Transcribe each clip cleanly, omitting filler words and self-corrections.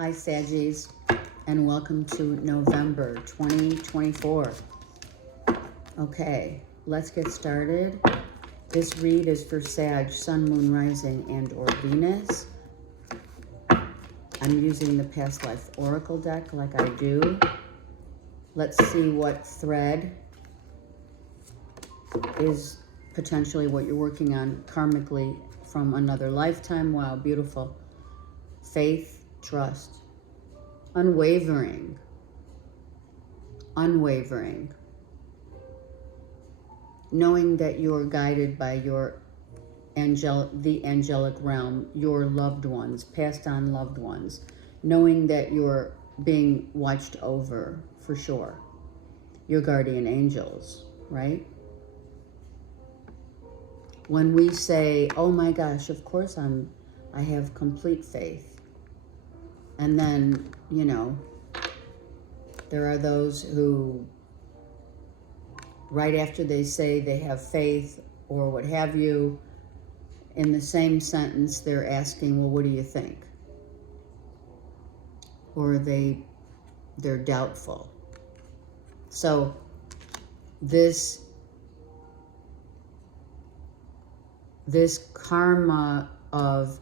Hi, Saggies, and welcome to November 2024. Okay, let's get started. This read is for Sag, Sun, Moon, Rising, and or Venus. I'm using the Past Life Oracle deck like I do. Let's see what thread is potentially what you're working on karmically from another lifetime. Wow, beautiful. Faith, trust, unwavering, knowing that you're guided by your the angelic realm, your loved ones, passed on loved ones, knowing that you're being watched over for sure, your guardian angels, right? When we say, oh my gosh, of course I have complete faith. And then, you know, there are those who, right after they say they have faith or what have you, in the same sentence, they're asking, well, what do you think? Or they're doubtful. So this karma of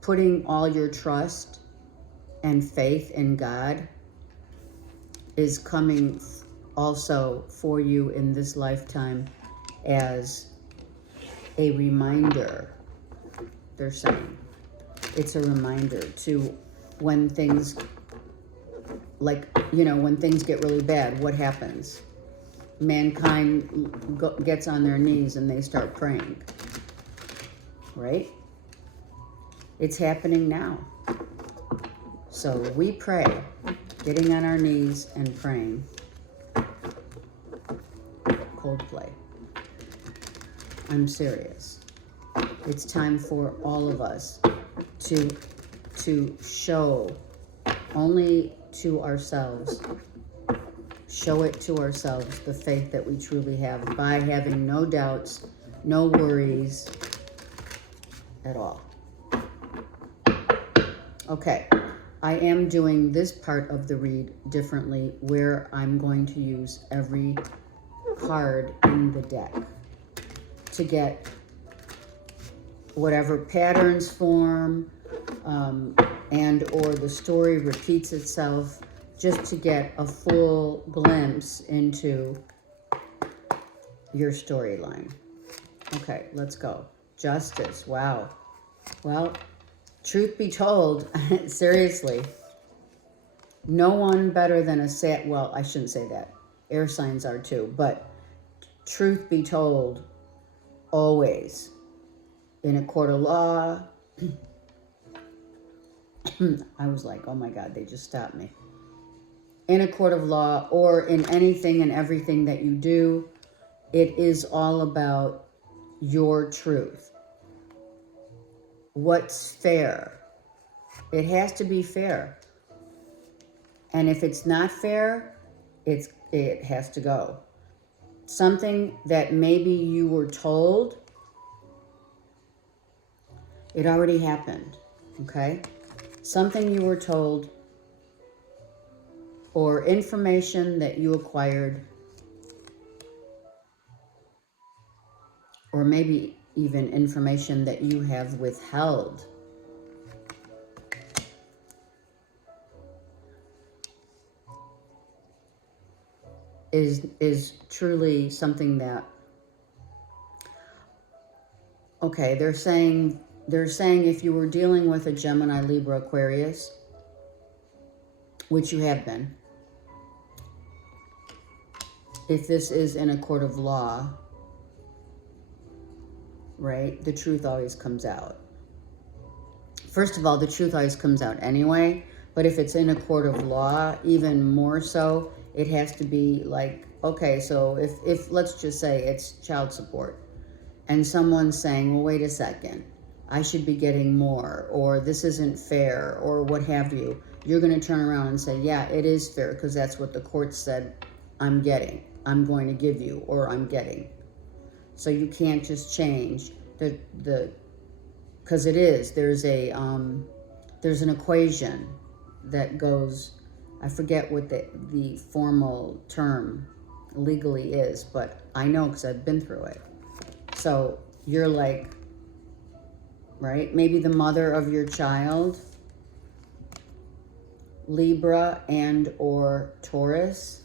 putting all your trust and faith in God is coming also for you in this lifetime as a reminder. They're saying it's a reminder to when things, like, you know, when things get really bad, what happens? Mankind gets on their knees and they start praying, right? It's happening now. So we pray, getting on our knees and praying. Coldplay. I'm serious. It's time for all of us to show only to ourselves, show it to ourselves, the faith that we truly have by having no doubts, no worries at all. Okay, I am doing this part of the read differently where I'm going to use every card in the deck to get whatever patterns form and or the story repeats itself, just to get a full glimpse into your storyline. Okay, let's go. Justice, wow. Well, truth be told, seriously, no one better than well, I shouldn't say that. Air signs are too, but truth be told, always, in a court of law, I was like, oh my God, they just stopped me. In a court of law or in anything and everything that you do, it is all about your truth. What's fair? It has to be fair. And if it's not fair, it has to go. Something that maybe you were told, it already happened, okay? Something you were told or information that you acquired, or maybe even information that you have withheld. Is truly something that, okay, they're saying if you were dealing with a Gemini, Libra, Aquarius, which you have been, if this is in a court of law, right, the truth always comes out. First of all, the truth always comes out anyway, but if it's in a court of law, even more so, it has to be like, okay, so if let's just say it's child support, and someone's saying, well, wait a second, I should be getting more, or this isn't fair, or what have you, you're going to turn around and say, yeah, it is fair, because that's what the court said I'm going to give you, or I'm getting. So you can't just change the because it is. There's an equation that goes, I forget what the formal term legally is, but I know because I've been through it. So you're like, right? Maybe the mother of your child, Libra and or Taurus.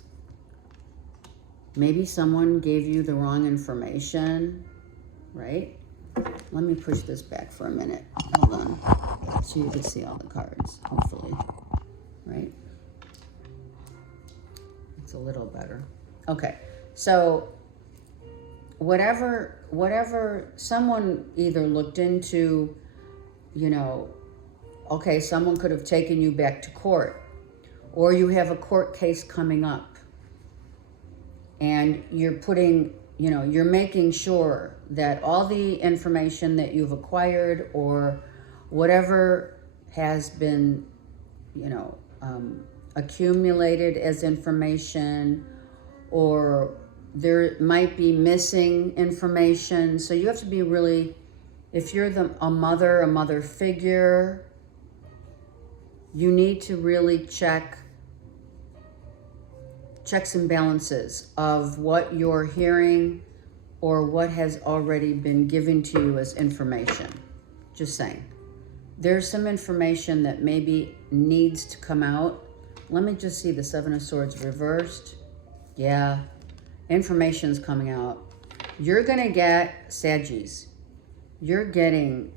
Maybe someone gave you the wrong information, right? Let me push this back for a minute. Hold on. So you can see all the cards, hopefully. Right? It's a little better. Okay. So whatever someone either looked into, you know, okay, someone could have taken you back to court, or you have a court case coming up and you're putting, you know, you're making sure that all the information that you've acquired or whatever has been, you know, accumulated as information, or there might be missing information. So you have to be really, if you're a mother figure, you need to really checks and balances of what you're hearing or what has already been given to you as information. Just saying. There's some information that maybe needs to come out. Let me just see the Seven of Swords reversed. Yeah, information's coming out. You're gonna get, Saggies, you're getting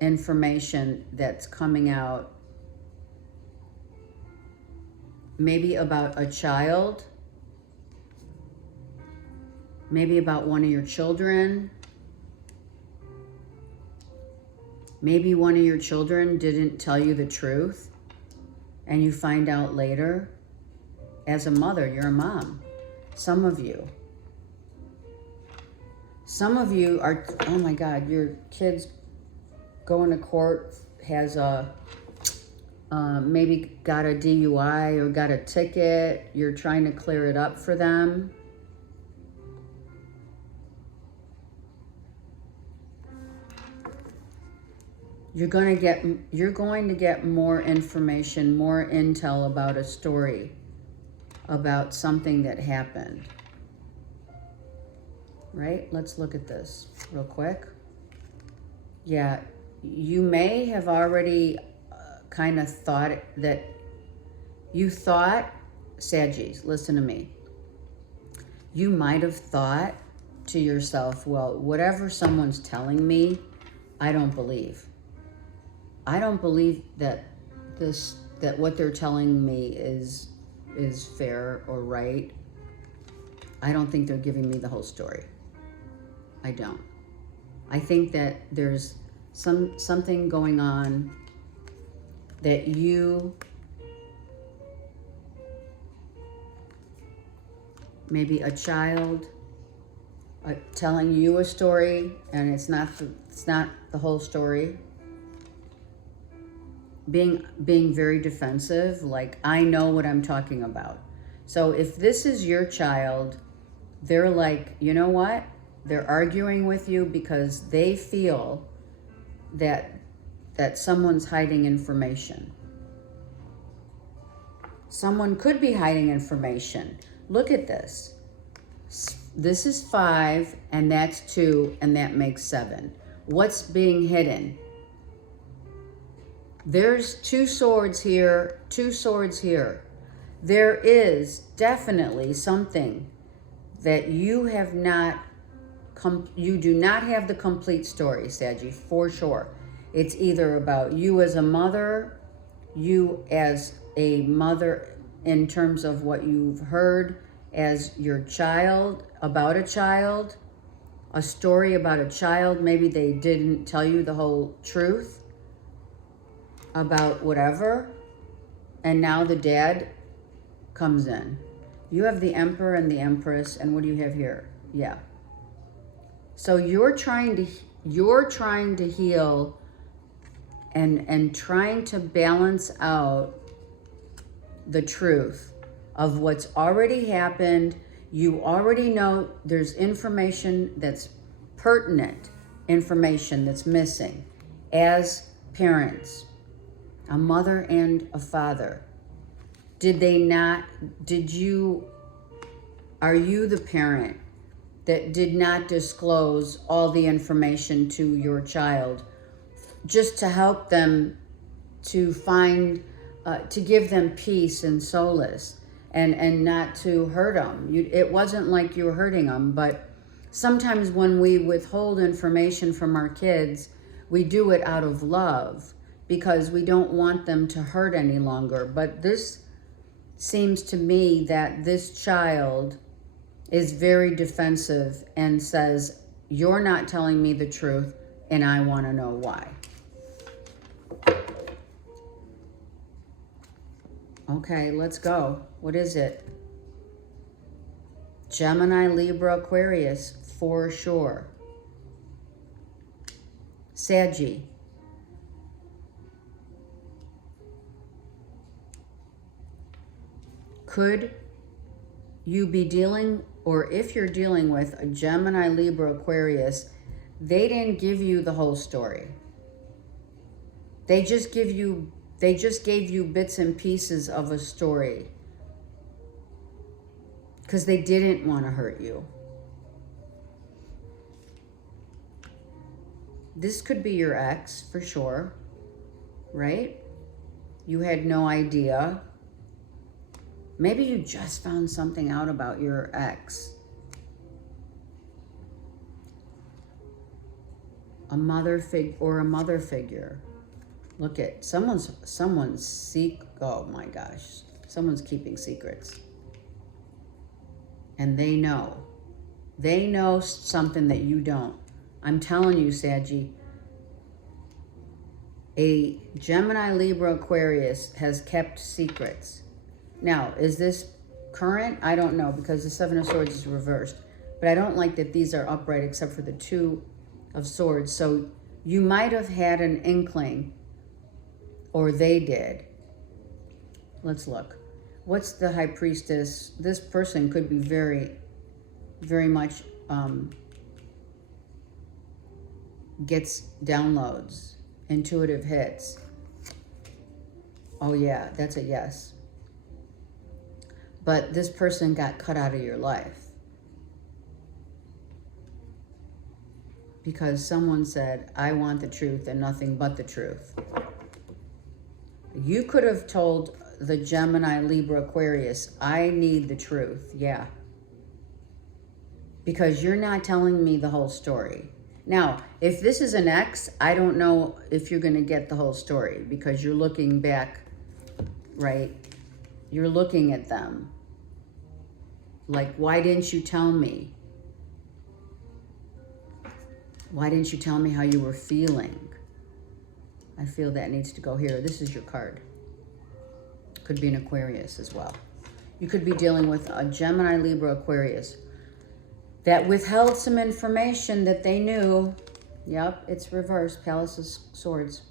information that's coming out maybe about a child, maybe about one of your children. Maybe one of your children didn't tell you the truth and you find out later. As a mother, you're a mom. Some of you are, oh my God, your kid's going to court, has maybe got a DUI or got a ticket. You're trying to clear it up for them. You're going to get more information, more intel about a story, about something that happened. Right? Let's look at this real quick. Yeah, you may have already kind of thought that you thought, Saggies, listen to me. You might have thought to yourself, well, whatever someone's telling me, I don't believe. I don't believe that what they're telling me is fair or right. I don't think they're giving me the whole story. I don't. I think that there's something going on that you, maybe a child telling you a story and it's not the whole story. Being very defensive, like, I know what I'm talking about. So if this is your child, they're like, you know what? They're arguing with you because they feel that someone's hiding information. Someone could be hiding information. Look at this. This is 5, and that's 2, and that makes 7. What's being hidden? There's 2 swords here, 2 swords here. There is definitely something that you have not, you do not have the complete story, Saggy, for sure. It's either about you as a mother, you as a mother in terms of what you've heard as your child, about a child, a story about a child. Maybe they didn't tell you the whole truth about whatever, and now the dad comes in. You have the Emperor and the Empress, and what do you have here? Yeah. So you're trying to heal and trying to balance out the truth of what's already happened. You already know there's information that's pertinent information that's missing as parents, a mother and a father. Are you the parent that did not disclose all the information to your child just to help them to find, to give them peace and solace and not to hurt them? It wasn't like you were hurting them, but sometimes when we withhold information from our kids, we do it out of love because we don't want them to hurt any longer. But this seems to me that this child is very defensive and says, you're not telling me the truth and I want to know why. Okay, let's go. What is it? Gemini, Libra, Aquarius, for sure. Saggy. Could you be dealing, or if you're dealing with a Gemini, Libra, Aquarius, they didn't give you the whole story. They just gave you bits and pieces of a story because they didn't want to hurt you. This could be your ex for sure, right? You had no idea. Maybe you just found something out about your ex. A mother figure. Look at someone's oh my gosh. Someone's keeping secrets. And they know. They know something that you don't. I'm telling you, Saggy, a Gemini, Libra, Aquarius has kept secrets. Now, is this current? I don't know, because the Seven of Swords is reversed. But I don't like that these are upright except for the Two of Swords. So you might have had an inkling, or they did. Let's look. What's the High Priestess? This person could be very, very much gets downloads, intuitive hits. Oh yeah, that's a yes. But this person got cut out of your life because someone said, I want the truth and nothing but the truth. You could have told the Gemini, Libra, Aquarius, I need the truth. Yeah. Because you're not telling me the whole story. Now, if this is an ex, I don't know if you're going to get the whole story because you're looking back, right? You're looking at them. Like, why didn't you tell me? Why didn't you tell me how you were feeling? I feel that needs to go here. This is your card. Could be an Aquarius as well. You could be dealing with a Gemini, Libra, Aquarius that withheld some information that they knew. Yep, it's reversed. Palace of Swords.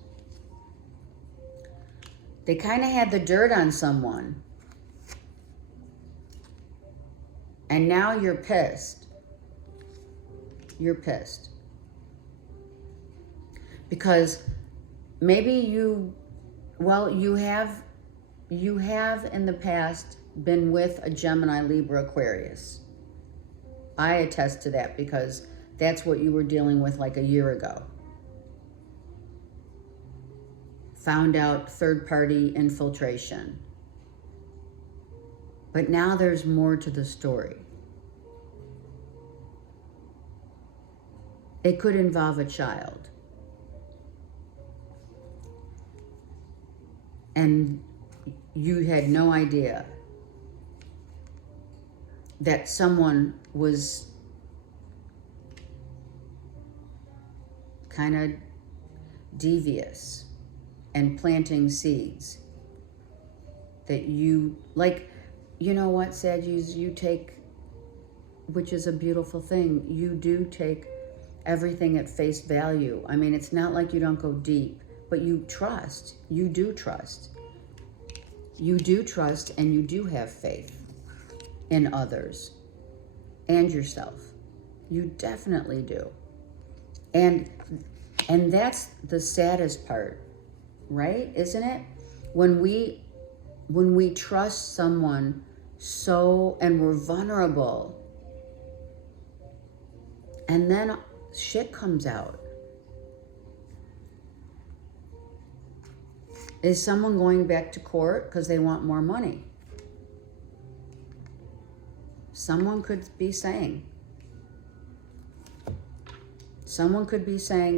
They kind of had the dirt on someone. And now you're pissed. You're pissed. Because maybe you have in the past been with a Gemini, Libra, Aquarius. I attest to that because that's what you were dealing with like a year ago. Found out third-party infiltration. But now there's more to the story. It could involve a child. And you had no idea that someone was kind of devious and planting seeds that you, like, you know what, Saggies, you take, which is a beautiful thing, you do take everything at face value. I mean, it's not like you don't go deep, but you trust. You do trust. You do trust and you do have faith in others and yourself. You definitely do. And that's the saddest part, right? Isn't it? When we trust someone so, and we're vulnerable, and then shit comes out. Is someone going back to court because they want more money? Someone could be saying,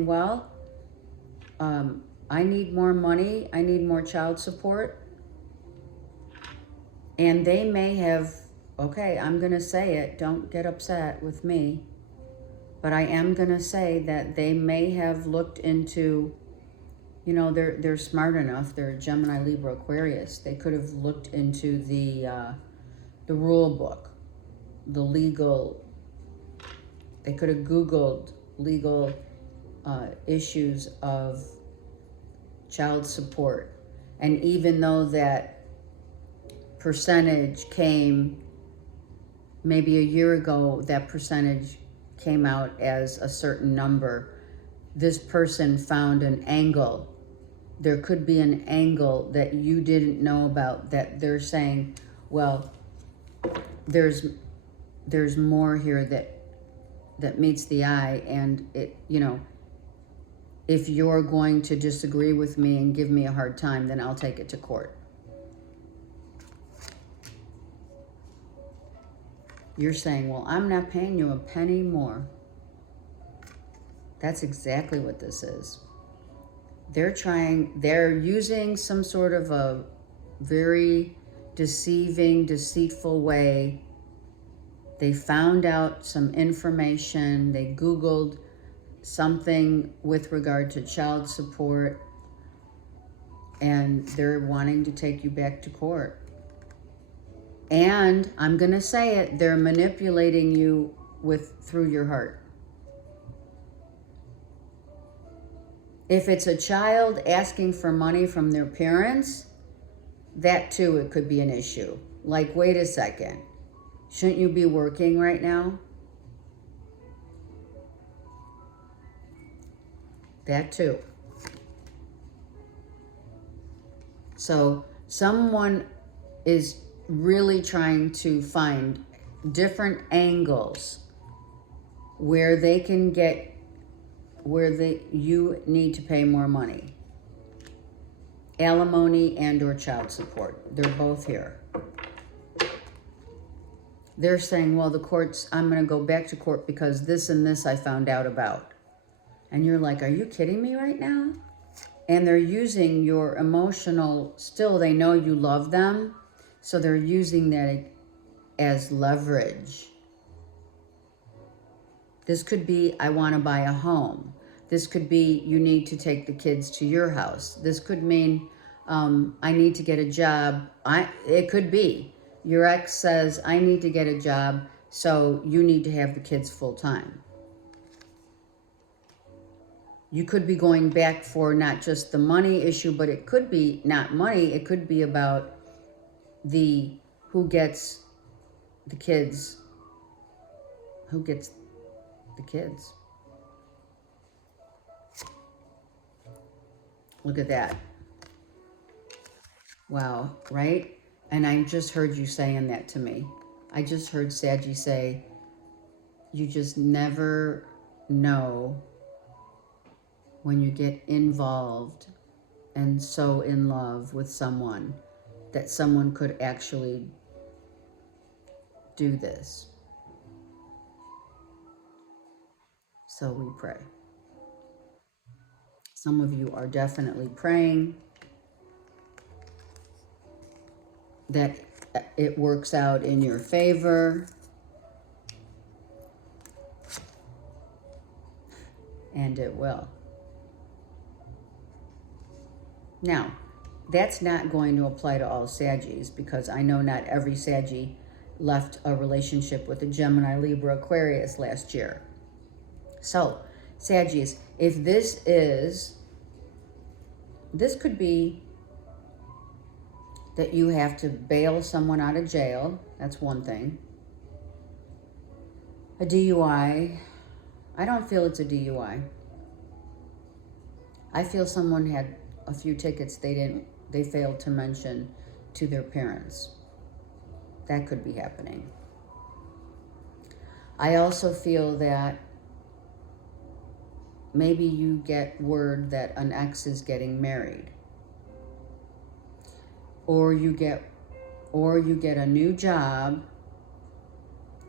well, I need more money, I need more child support. And they may have, okay, I'm going to say it, don't get upset with me, but I am going to say that they may have looked into, you know, they're smart enough, they're Gemini, Libra, Aquarius. They could have looked into the rule book, the legal, they could have Googled legal issues of child support. And even though that percentage came, maybe a year ago, that percentage came out as a certain number, this person found an angle. There could be an angle that you didn't know about, that they're saying, well, there's more here that meets the eye, and it, you know, if you're going to disagree with me and give me a hard time, then I'll take it to court. You're saying, well, I'm not paying you a penny more. That's exactly what this is. They're using some sort of a very deceiving, deceitful way. They found out some information. They Googled something with regard to child support, and they're wanting to take you back to court. And I'm going to say it, they're manipulating you through your heart. If it's a child asking for money from their parents, that too, it could be an issue. Like, wait a second, shouldn't you be working right now? That too. So someone is really trying to find different angles where they can get, you need to pay more money. Alimony and or child support. They're both here. They're saying, well, the courts, I'm going to go back to court because this and this I found out about. And you're like, are you kidding me right now? And they're using your emotional, still they know you love them, so they're using that as leverage. This could be, I want to buy a home. This could be, you need to take the kids to your house. This could mean, I need to get a job. It could be, your ex says, I need to get a job, so you need to have the kids full time. You could be going back for not just the money issue, but it could be not money. It could be about who gets the kids. Who gets the kids? Look at that. Wow, right? And I just heard you saying that to me. I just heard Saggy say, you just never know when you get involved and so in love with someone that someone could actually do this. So we pray. Some of you are definitely praying that it works out in your favor. And it will. Now, that's not going to apply to all Saggies, because I know not every Saggy left a relationship with a Gemini, Libra, Aquarius last year. So, Saggies, if this could be that you have to bail someone out of jail. That's one thing. A DUI. I don't feel it's a DUI. I feel someone had a few tickets they failed to mention to their parents. That could be happening. I also feel that maybe you get word that an ex is getting married. Or you get a new job.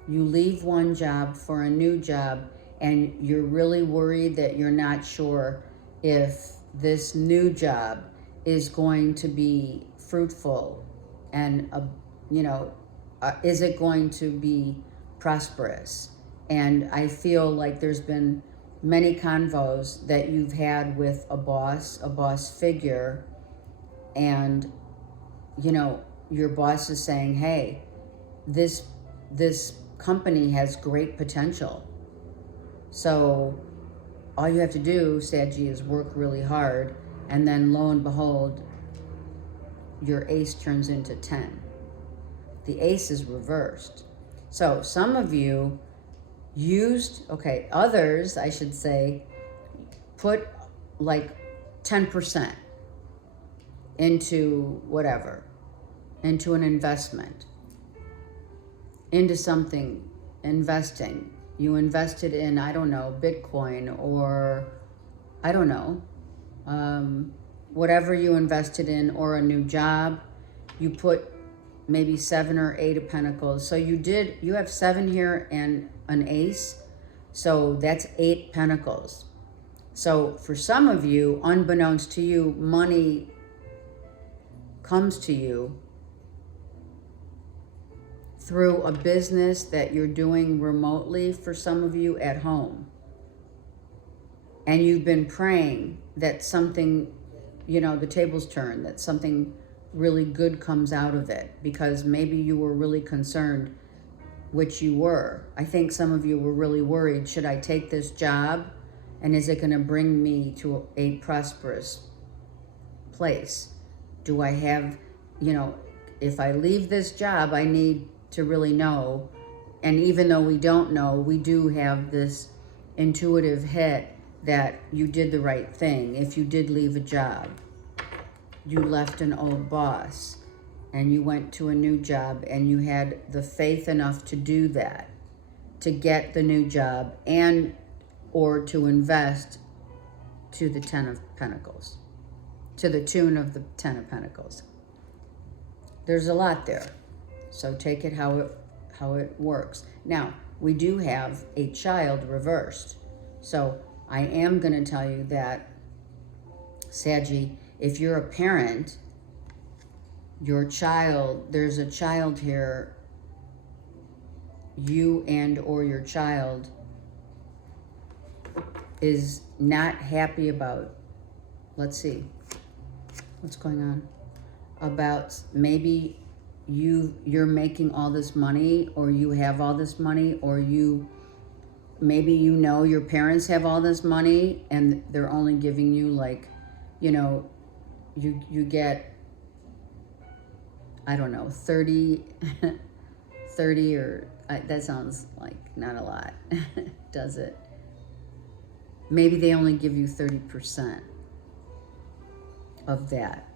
You leave one job for a new job, and you're really worried that you're not sure if this new job is going to be fruitful and is it going to be prosperous. And I feel like there's been many convos that you've had with a boss figure, and your boss is saying, hey, this company has great potential. So all you have to do, Saggy, is work really hard, and then lo and behold, your ace turns into 10. The ace is reversed. So some of you others, I should say, put like 10% into whatever, into an investment, into something, investing. You invested in, I don't know, Bitcoin, or I don't know, whatever you invested in, or a new job. You put maybe 7 or 8 of pentacles. So you have 7 here and an ace. So that's 8 pentacles. So for some of you, unbeknownst to you, money comes to you through a business that you're doing remotely, for some of you at home. And you've been praying that something, the tables turn, that something really good comes out of it, because maybe you were really concerned, which you were. I think some of you were really worried, should I take this job, and is it going to bring me to a prosperous place? Do I have, if I leave this job, I need to really know. And even though we don't know, we do have this intuitive hit that you did the right thing. If you did leave a job, you left an old boss and you went to a new job, and you had the faith enough to do that, to get the new job, and or to invest to the 10 of Pentacles, to the tune of the 10 of Pentacles. There's a lot there. So take it how it works. Now, we do have a child reversed. So I am going to tell you that, Saggy, if you're a parent, there's a child here, you and or your child is not happy about, let's see, what's going on, about maybe you're making all this money, or you have all this money, or maybe your parents have all this money and they're only giving you you get, I don't know, 30 or that sounds like not a lot, does it? Maybe they only give you 30% of that.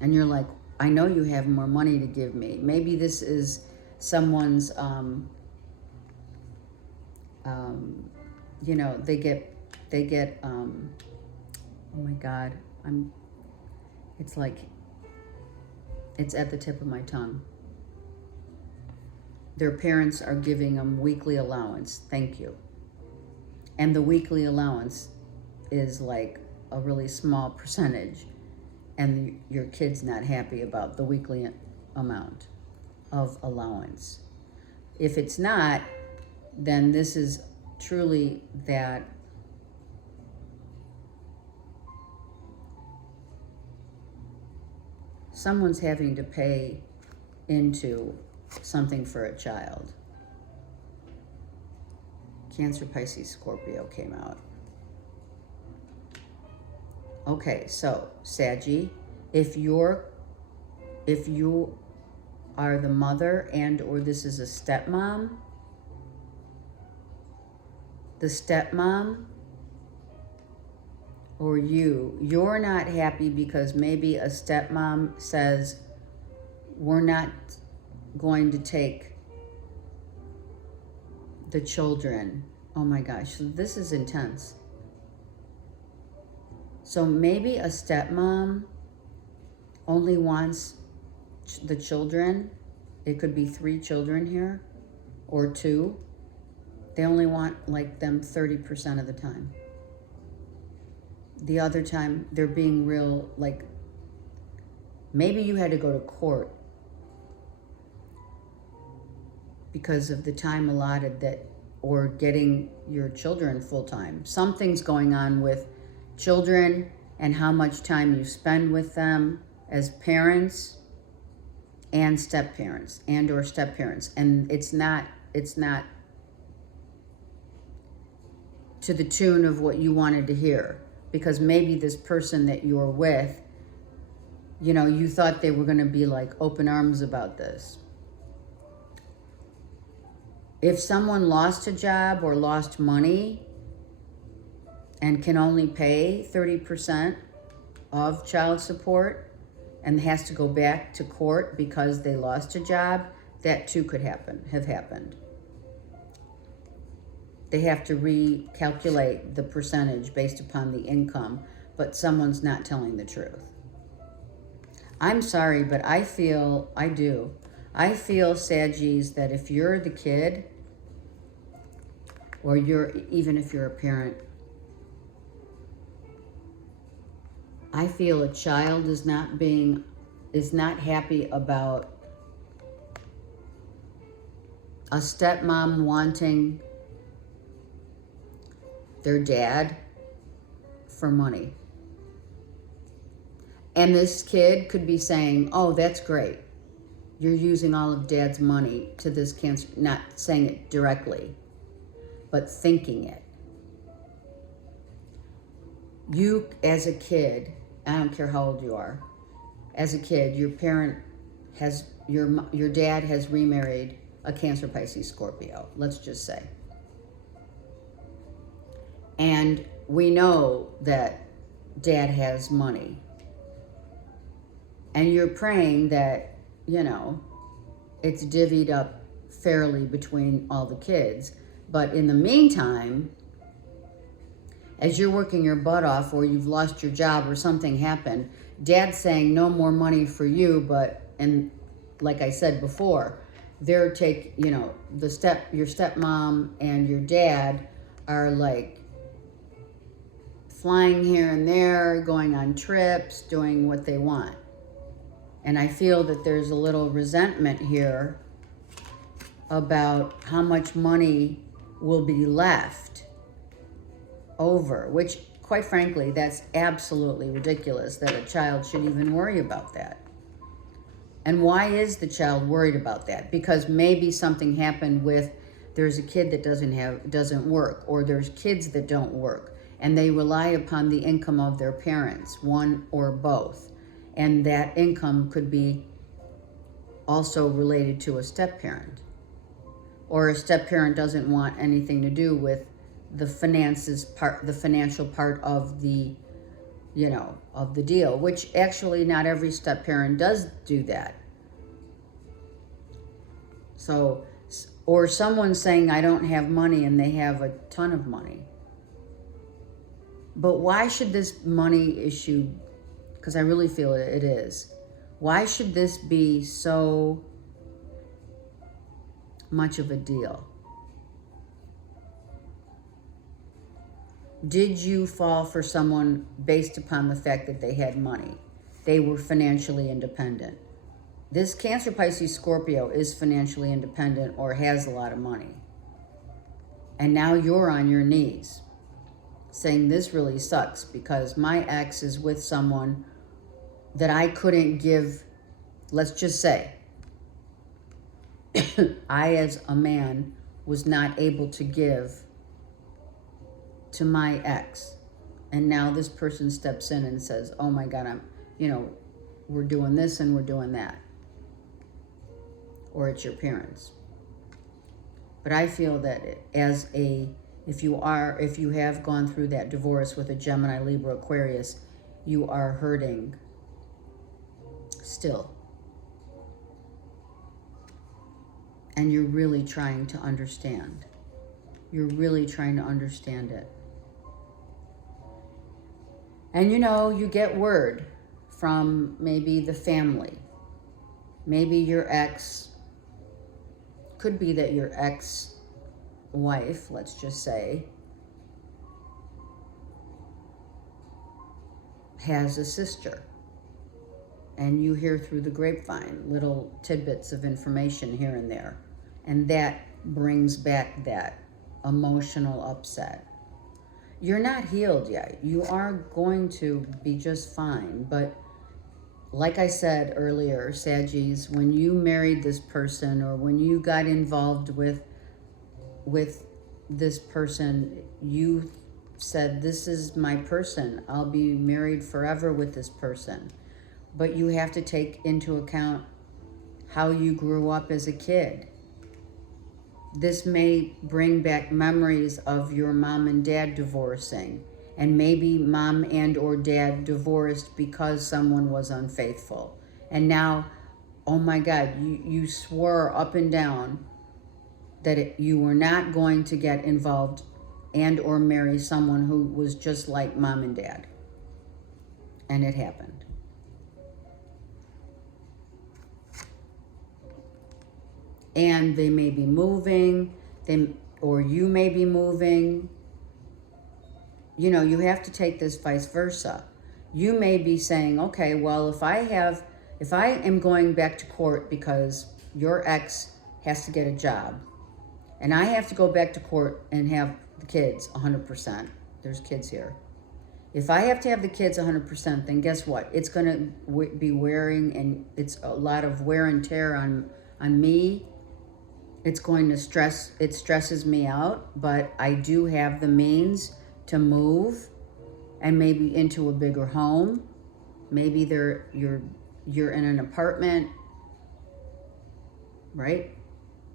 And you're like, I know you have more money to give me. Maybe this is someone's, they get, oh my God, it's at the tip of my tongue. Their parents are giving them weekly allowance. Thank you. And the weekly allowance is like a really small percentage, and your kid's not happy about the weekly amount of allowance. If it's not, then this is truly that someone's having to pay into something for a child. Cancer, Pisces, Scorpio came out. Okay, so Saggy, if you are the mother and or this is a stepmom, the stepmom or you're not happy because maybe a stepmom says, we're not going to take the children. Oh my gosh, this is intense. So maybe a stepmom only wants the children. It could be 3 children here, or 2. They only want like them 30% of the time. The other time they're being real, like maybe you had to go to court because of the time allotted that, or getting your children full time. Something's going on with children and how much time you spend with them as parents and step-parents and or step-parents. And it's not to the tune of what you wanted to hear, because maybe this person that you're with, you know, you thought they were going to be like open arms about this. If someone lost a job or lost money and can only pay 30% of child support and has to go back to court because they lost a job, that too could have happened. They have to recalculate the percentage based upon the income, but someone's not telling the truth. I'm sorry, but I feel, Saggies, that if you're the kid, or even if you're a parent, I feel a child is not happy about a stepmom wanting their dad for money. And this kid could be saying, oh, that's great. You're using all of dad's money to this cancer, not saying it directly, but thinking it. You, as a kid, I don't care how old you are, as a kid, your dad has remarried a Cancer, Pisces, Scorpio, let's just say. And we know that dad has money. And you're praying that, you know, it's divvied up fairly between all the kids. But in the meantime, as you're working your butt off, or you've lost your job or something happened, dad's saying no more money for you, and like I said before, your stepmom and your dad are like flying here and there, going on trips, doing what they want. And I feel that there's a little resentment here about how much money will be left over, which, quite frankly, that's absolutely ridiculous that a child should even worry about that. And why is the child worried about that? Because maybe something happened with, there's a kid that doesn't work, or there's kids that don't work, and they rely upon the income of their parents, one or both. And that income could be also related to a step-parent. Or a step-parent doesn't want anything to do with the financial part of the, of the deal, which actually not every step-parent does do that. So, or someone saying, I don't have money, and they have a ton of money. But why should this money issue, because I really feel it is, why should this be so much of a deal? Did you fall for someone based upon the fact that they had money? They were financially independent. This Cancer, Pisces, Scorpio is financially independent or has a lot of money. And now you're on your knees saying this really sucks because my ex is with someone that I couldn't give, let's just say, I as a man was not able to give to my ex. And now this person steps in and says, oh my God, we're doing this and we're doing that. Or it's your parents. But I feel that as a If you have gone through that divorce with a Gemini, Libra, Aquarius, you are hurting still. And you're really trying to understand. You're really trying to understand it. And you know, you get word from maybe the family. Maybe your ex, could be that your ex-wife, let's just say, has a sister. And you hear through the grapevine little tidbits of information here and there. And that brings back that emotional upset. You're not healed yet. You are going to be just fine. But like I said earlier, Saggies, when you married this person or when you got involved with this person, you said, this is my person. I'll be married forever with this person. But you have to take into account how you grew up as a kid. This may bring back memories of your mom and dad divorcing, and maybe mom and or dad divorced because someone was unfaithful. And now, oh my God, you swore up and down that you were not going to get involved and or marry someone who was just like mom and dad. And it happened. And they may be moving, or you may be moving. You know, you have to take this vice versa. You may be saying, okay, well, if I am going back to court because your ex has to get a job, and I have to go back to court and have the kids 100%, there's kids here. If I have to have the kids 100%, then guess what? It's going to be wearing, and it's a lot of wear and tear on me. It's going to it stresses me out, but I do have the means to move and maybe into a bigger home. Maybe you're in an apartment, right?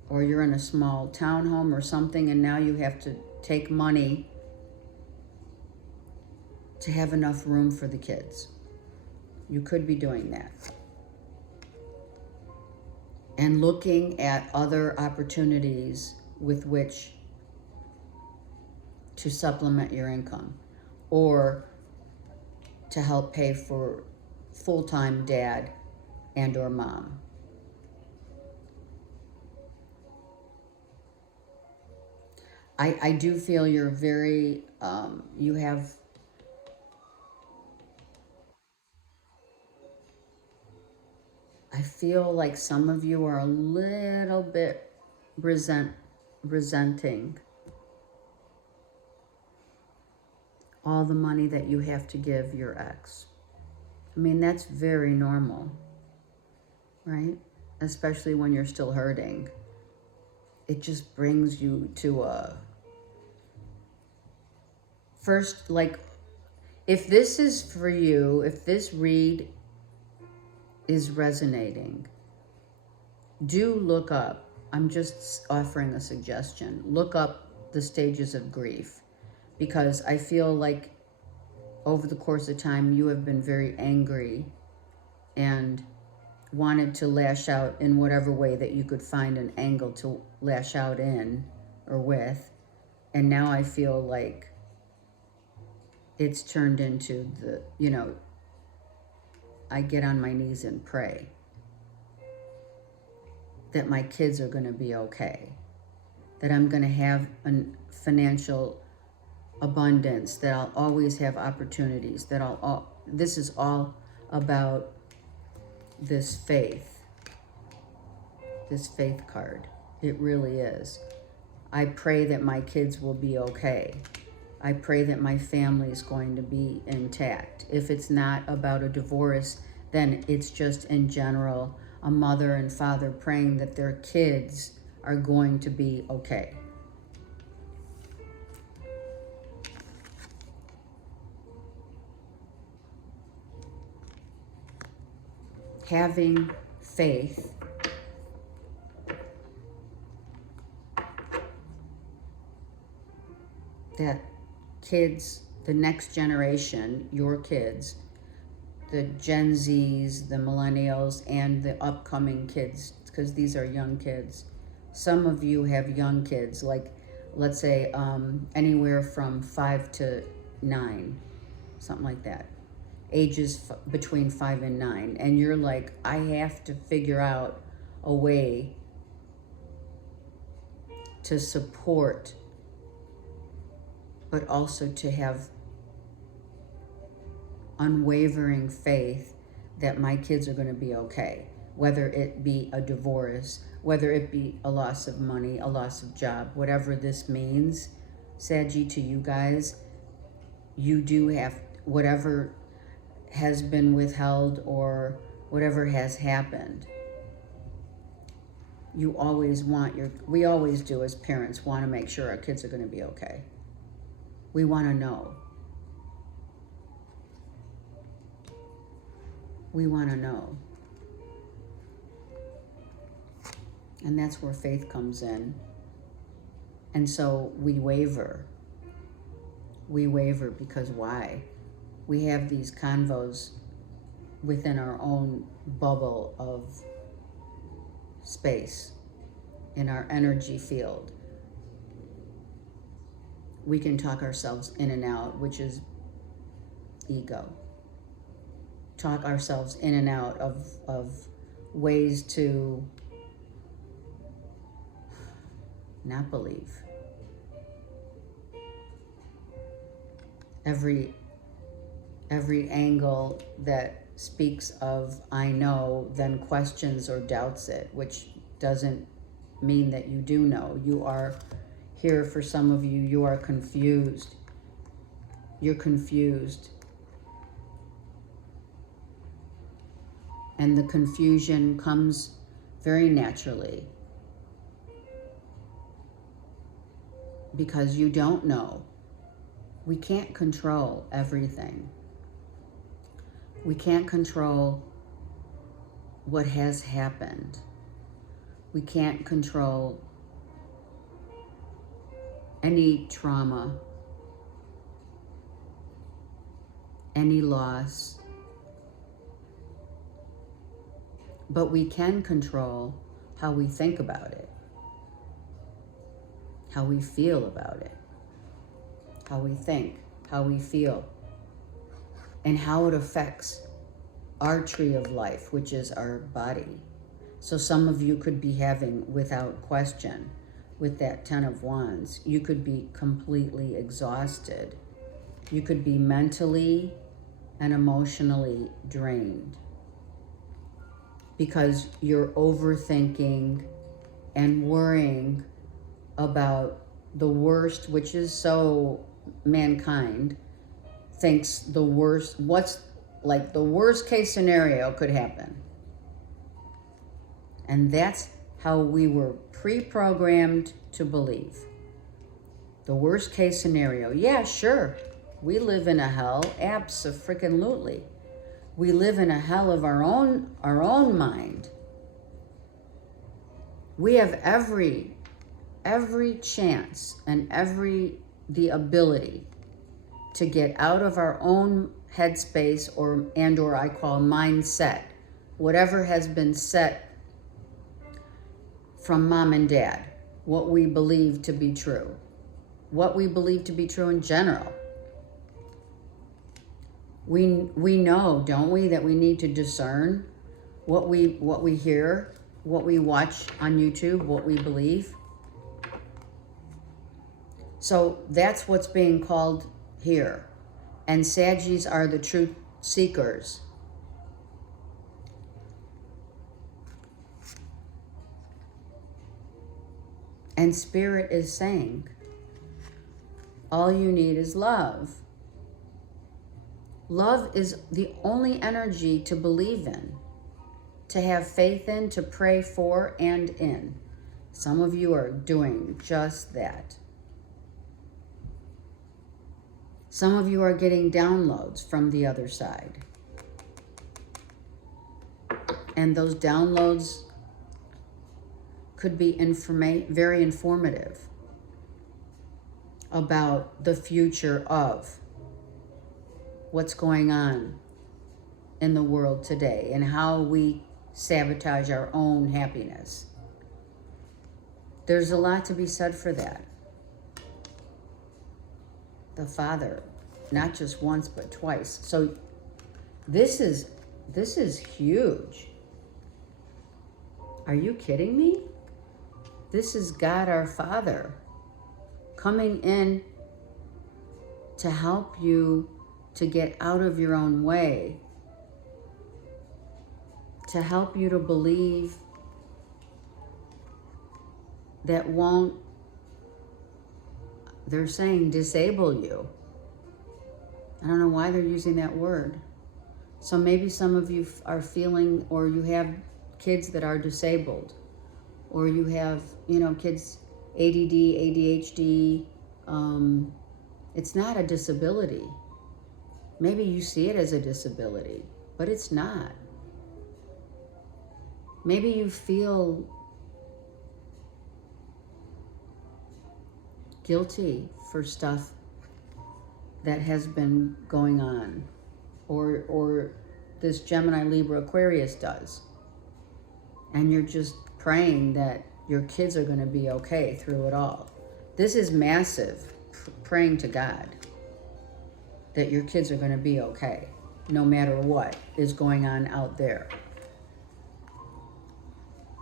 Or you're in a small townhome or something, and now you have to take money to have enough room for the kids. You could be doing that. And looking at other opportunities with which to supplement your income or to help pay for full-time dad and or mom. I do feel you're very, you have, I feel like some of you are a little bit resenting all the money that you have to give your ex. I mean, that's very normal, right? Especially when you're still hurting. It just brings you to first, like, if this is for you, if this read is resonating, do look up. I'm just offering a suggestion. Look up the stages of grief, because I feel like over the course of time you have been very angry and wanted to lash out in whatever way that you could find an angle to lash out in or with. And now I feel like it's turned into the, you know, I get on my knees and pray that my kids are going to be okay, that I'm going to have a financial abundance, that I'll always have opportunities, that this is all about this faith card. It really is. I pray that my kids will be okay. I pray that my family is going to be intact. If it's not about a divorce, then it's just in general a mother and father praying that their kids are going to be okay. Having faith that kids, the next generation, your kids, the Gen Zs, the millennials, and the upcoming kids, because these are young kids. Some of you have young kids, like, let's say, anywhere from 5 to 9, something like that. Ages between 5 and 9. And you're like, I have to figure out a way to support, but also to have unwavering faith that my kids are going to be okay, whether it be a divorce, whether it be a loss of money, a loss of job, whatever this means, Saggy, to you guys, you do have, whatever has been withheld or whatever has happened, you always want we always do as parents, want to make sure our kids are going to be okay. We want to know. We want to know. And that's where faith comes in. And so we waver. We waver because why? We have these convos within our own bubble of space, in our energy field. We can talk ourselves in and out, which is ego. Talk ourselves in and out of ways to not believe. Every angle that speaks of I know then questions or doubts it, which doesn't mean that you do know. You are here, for some of you, you are confused. You're confused. And the confusion comes very naturally because you don't know. We can't control everything. We can't control what has happened. We can't control any trauma, any loss. But we can control how we think about it, how we feel about it, how we think, how we feel, and how it affects our tree of life, which is our body. So some of you could be having, without question, with that 10 of Wands, you could be completely exhausted. You could be mentally and emotionally drained because you're overthinking and worrying about the worst, which is so mankind thinks the worst, what's like the worst case scenario could happen. And that's how we were pre-programmed to believe. The worst case scenario. Yeah, sure. We live in a hell. Abso-freaking-lutely. We live in a hell of our own mind. We have every chance and the ability to get out of our own headspace or I call mindset, whatever has been set from mom and dad, what we believe to be true, what we believe to be true in general. We know, don't we, that we need to discern what we hear, what we watch on YouTube, what we believe. So that's what's being called here. And Saggies are the truth seekers. And Spirit is saying, all you need is love. Love is the only energy to believe in, to have faith in, to pray for and in. Some of you are doing just that. Some of you are getting downloads from the other side. And those downloads could be very informative. about the future of what's going on in the world today and how we sabotage our own happiness. There's a lot to be said for that. The Father, not just once but twice. So this is huge. Are you kidding me? This is God our Father coming in to help you to get out of your own way, to help you to believe that won't, they're saying, disable you. I don't know why they're using that word. So maybe some of you are feeling, or you have kids that are disabled, or you have, kids ADD, ADHD. It's not a disability. Maybe you see it as a disability, but it's not. Maybe you feel guilty for stuff that has been going on, or this Gemini, Libra, Aquarius does. And you're just praying that your kids are going to be okay through it all. This is massive, praying to God that your kids are going to be okay, no matter what is going on out there.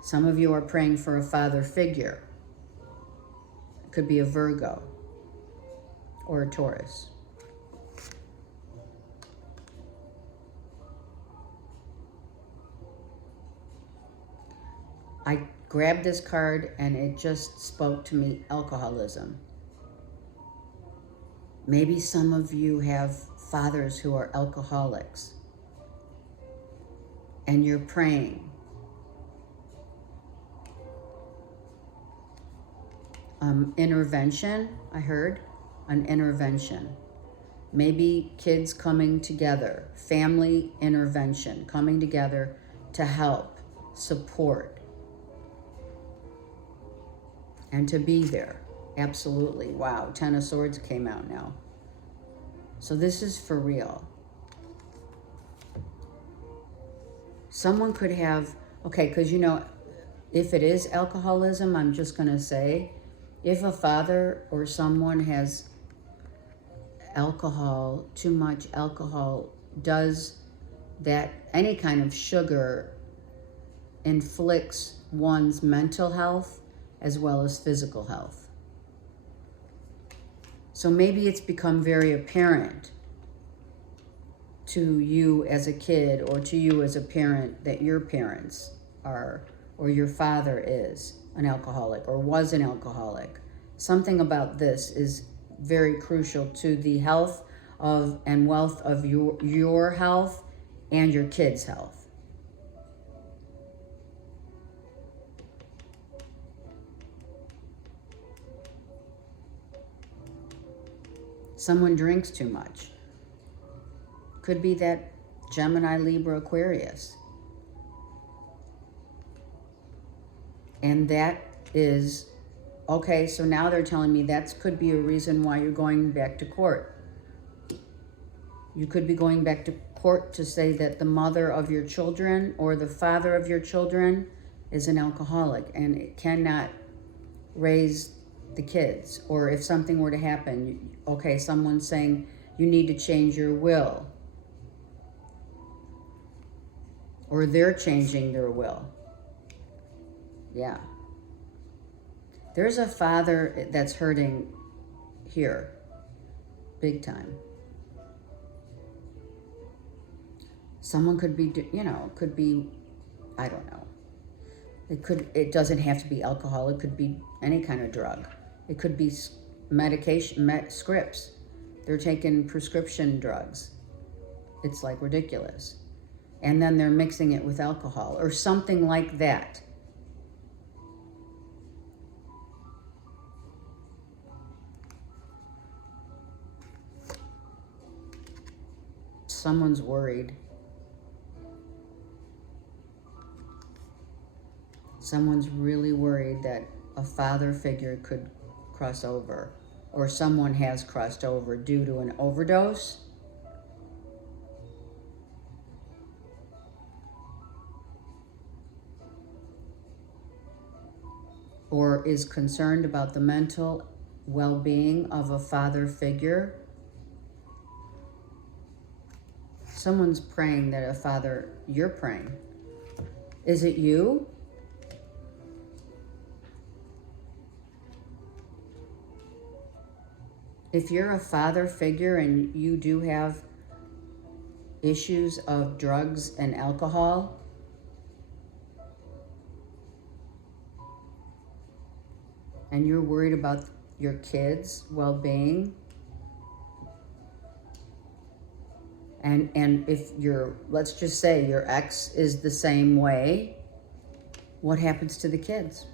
Some of you are praying for a father figure. It could be a Virgo or a Taurus. I grabbed this card and it just spoke to me, alcoholism. Maybe some of you have fathers who are alcoholics and you're praying. Intervention, I heard, an intervention. Maybe kids coming together, family intervention, coming together to help, support, and to be there. Absolutely. Wow, Ten of Swords came out now. So this is for real. Someone could have, okay, because if it is alcoholism, I'm just going to say, if a father or someone has alcohol, too much alcohol, does that, any kind of sugar inflicts one's mental health as well as physical health. So maybe it's become very apparent to you as a kid or to you as a parent that your parents are, or your father is an alcoholic or was an alcoholic. Something about this is very crucial to the health of and wealth of your health and your kids' health. Someone drinks too much. Could be that Gemini, Libra, Aquarius. And that is, okay, so now they're telling me that could be a reason why you're going back to court. You could be going back to court to say that the mother of your children or the father of your children is an alcoholic and it cannot raise the kids. Or if something were to happen, okay, someone's saying you need to change your will. Or they're changing their will. Yeah. There's a father that's hurting here, big time. Someone could be, could be, I don't know. It doesn't have to be alcohol. It could be any kind of drug. It could be medication, scripts. They're taking prescription drugs. It's like ridiculous. And then they're mixing it with alcohol or something like that. Someone's worried. Someone's really worried that a father figure could cross over or someone has crossed over due to an overdose. Or is concerned about the mental well-being of a father figure. Someone's praying that a father, you're praying. Is it you? If you're a father figure and you do have issues of drugs and alcohol, and you're worried about your kids' well-being, and if let's just say your ex is the same way, what happens to the kids?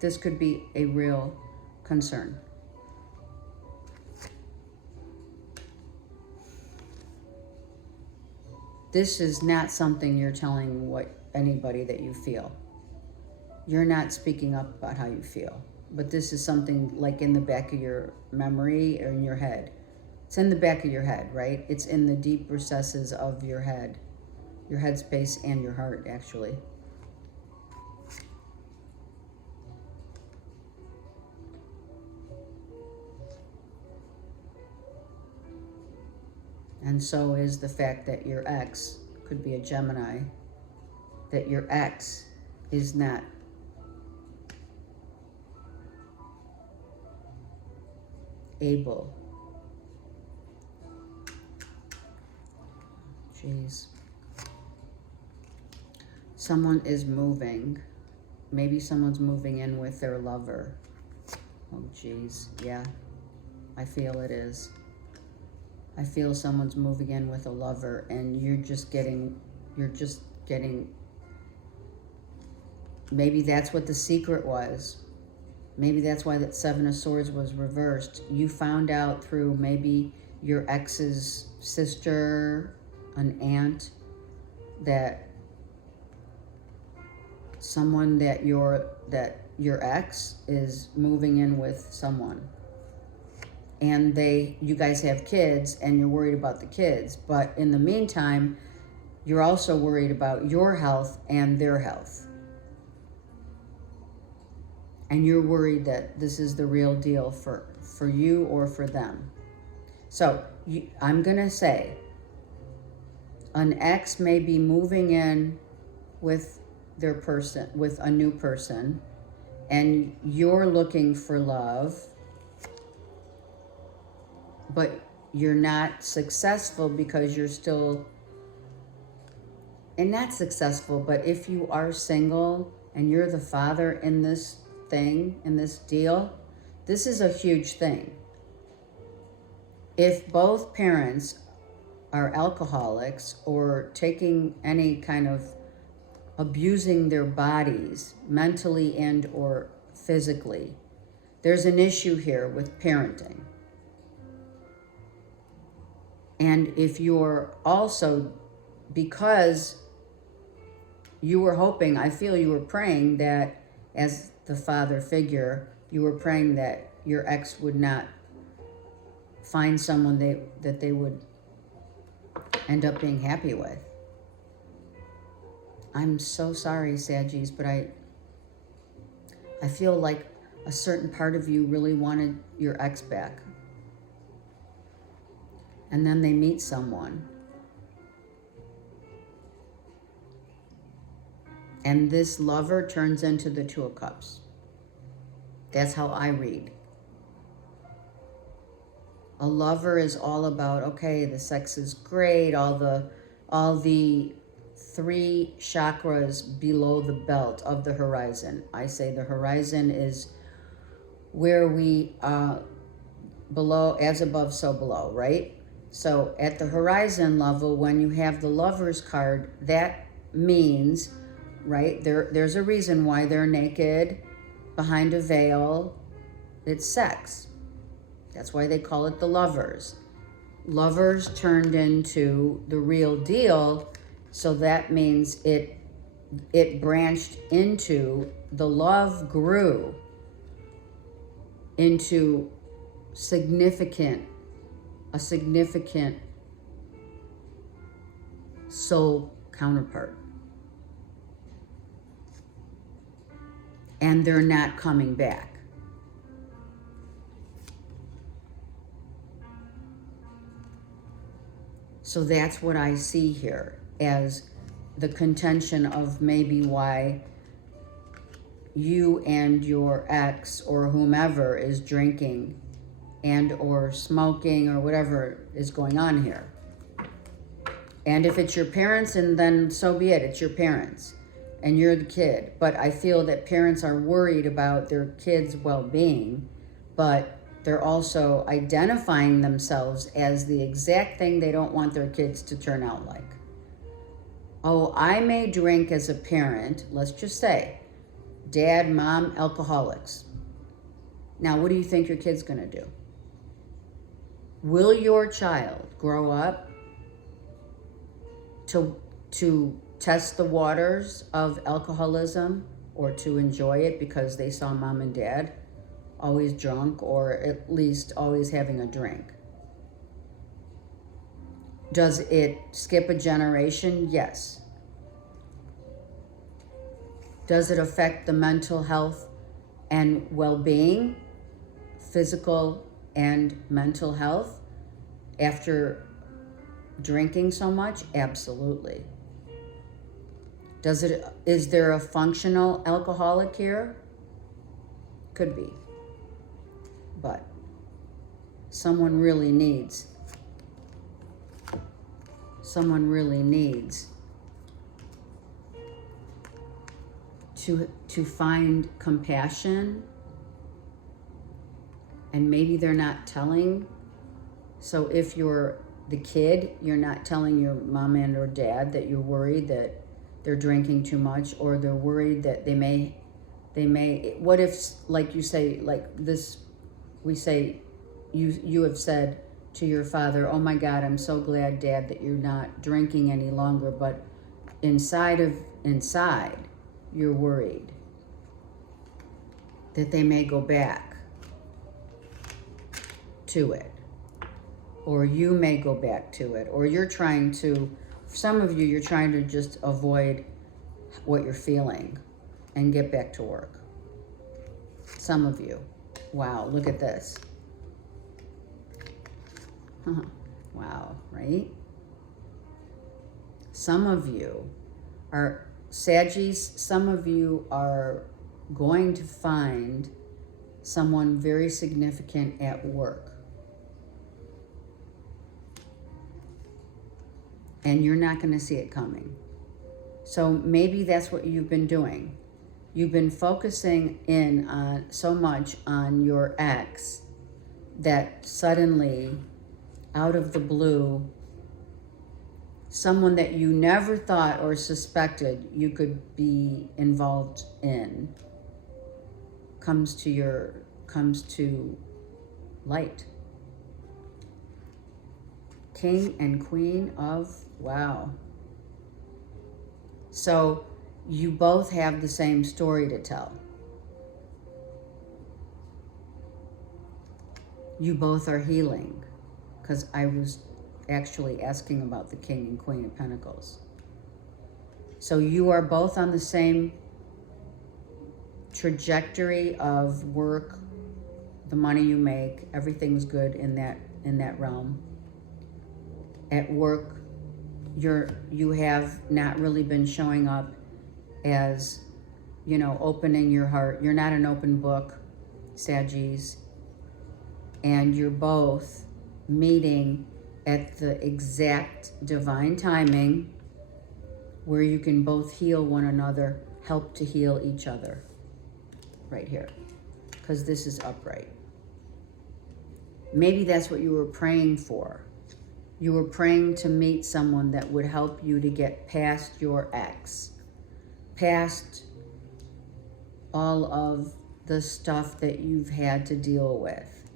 This could be a real concern. This is not something you're telling anybody that you feel. You're not speaking up about how you feel. But this is something like in the back of your memory or in your head. It's in the back of your head, right? It's in the deep recesses of your head space and your heart, actually. And so is the fact that your ex, could be a Gemini, that your ex is not able. Jeez. Someone is moving. Maybe someone's moving in with their lover. Oh, jeez. Yeah, I feel it is. I feel someone's moving in with a lover, and you're just getting, maybe that's what the secret was. Maybe that's why that Seven of Swords was reversed. You found out through maybe your ex's sister, an aunt, that someone that your ex is moving in with someone. And you guys have kids and you're worried about the kids. But in the meantime, you're also worried about your health and their health. And you're worried that this is the real deal for you or for them. So I'm going to say an ex may be moving in with their person, with a new person, and you're looking for love, but you're not successful because you're still, and not successful, but if you are single and you're the father in this thing, in this deal, this is a huge thing. If both parents are alcoholics or taking any kind of abusing their bodies mentally and or physically, there's an issue here with parenting. And if you're also, because you were hoping, I feel you were praying that as the father figure, you were praying that your ex would not find someone that they would end up being happy with. I'm so sorry, Saggies, but I feel like a certain part of you really wanted your ex back. And then they meet someone. And this lover turns into the Two of Cups. That's how I read. A lover is all about, okay, the sex is great, all the 3 chakras below the belt of the horizon. I say the horizon is where we, below, as above, so below, right? So at the horizon level, when you have the Lover's card, that means, right, there's a reason why they're naked, behind a veil. It's sex. That's why they call it the Lovers. Lovers turned into the real deal, so that means it branched into, the love grew into significant soul counterpart. And they're not coming back. So that's what I see here as the contention of maybe why you and your ex or whomever is drinking and or smoking or whatever is going on here. And if it's your parents, and then so be it, it's your parents and you're the kid. But I feel that parents are worried about their kids' well-being, but they're also identifying themselves as the exact thing they don't want their kids to turn out like. Oh, I may drink as a parent, let's just say, dad, mom, alcoholics. Now, what do you think your kid's gonna do? Will your child grow up to test the waters of alcoholism or to enjoy it because they saw mom and dad always drunk or at least always having a drink? Does it skip a generation? Yes. Does it affect the mental health and well-being, physical and mental health after drinking so much? Absolutely. Is there a functional alcoholic here? Could be. But someone really needs to find compassion, and maybe they're not telling. So if you're the kid, you're not telling your mom and or dad that you're worried that they're drinking too much, or they're worried that they may, what if, like you say, like this, we say, you have said to your father, oh my God, I'm so glad, Dad, that you're not drinking any longer, but inside, you're worried that they may go back to it, or you may go back to it, or you're trying to, some of you, you're trying to just avoid what you're feeling and get back to work. Some of you. Wow, look at this. Wow, right? Some of you are Saggies, some of you are going to find someone very significant at work. And you're not going to see it coming. So maybe that's what you've been doing. You've been focusing in on so much on your ex that suddenly, out of the blue, someone that you never thought or suspected you could be involved in comes to light. King and Queen of, wow. So you both have the same story to tell. You both are healing, because I was actually asking about the King and Queen of Pentacles. So you are both on the same trajectory of work, the money you make, everything's good in that realm. At work, you have not really been showing up as, opening your heart. You're not an open book, Saggies. And you're both meeting at the exact divine timing where you can both heal one another, help to heal each other. Right here. Because this is upright. Maybe that's what you were praying for. You were praying to meet someone that would help you to get past your ex, past all of the stuff that you've had to deal with.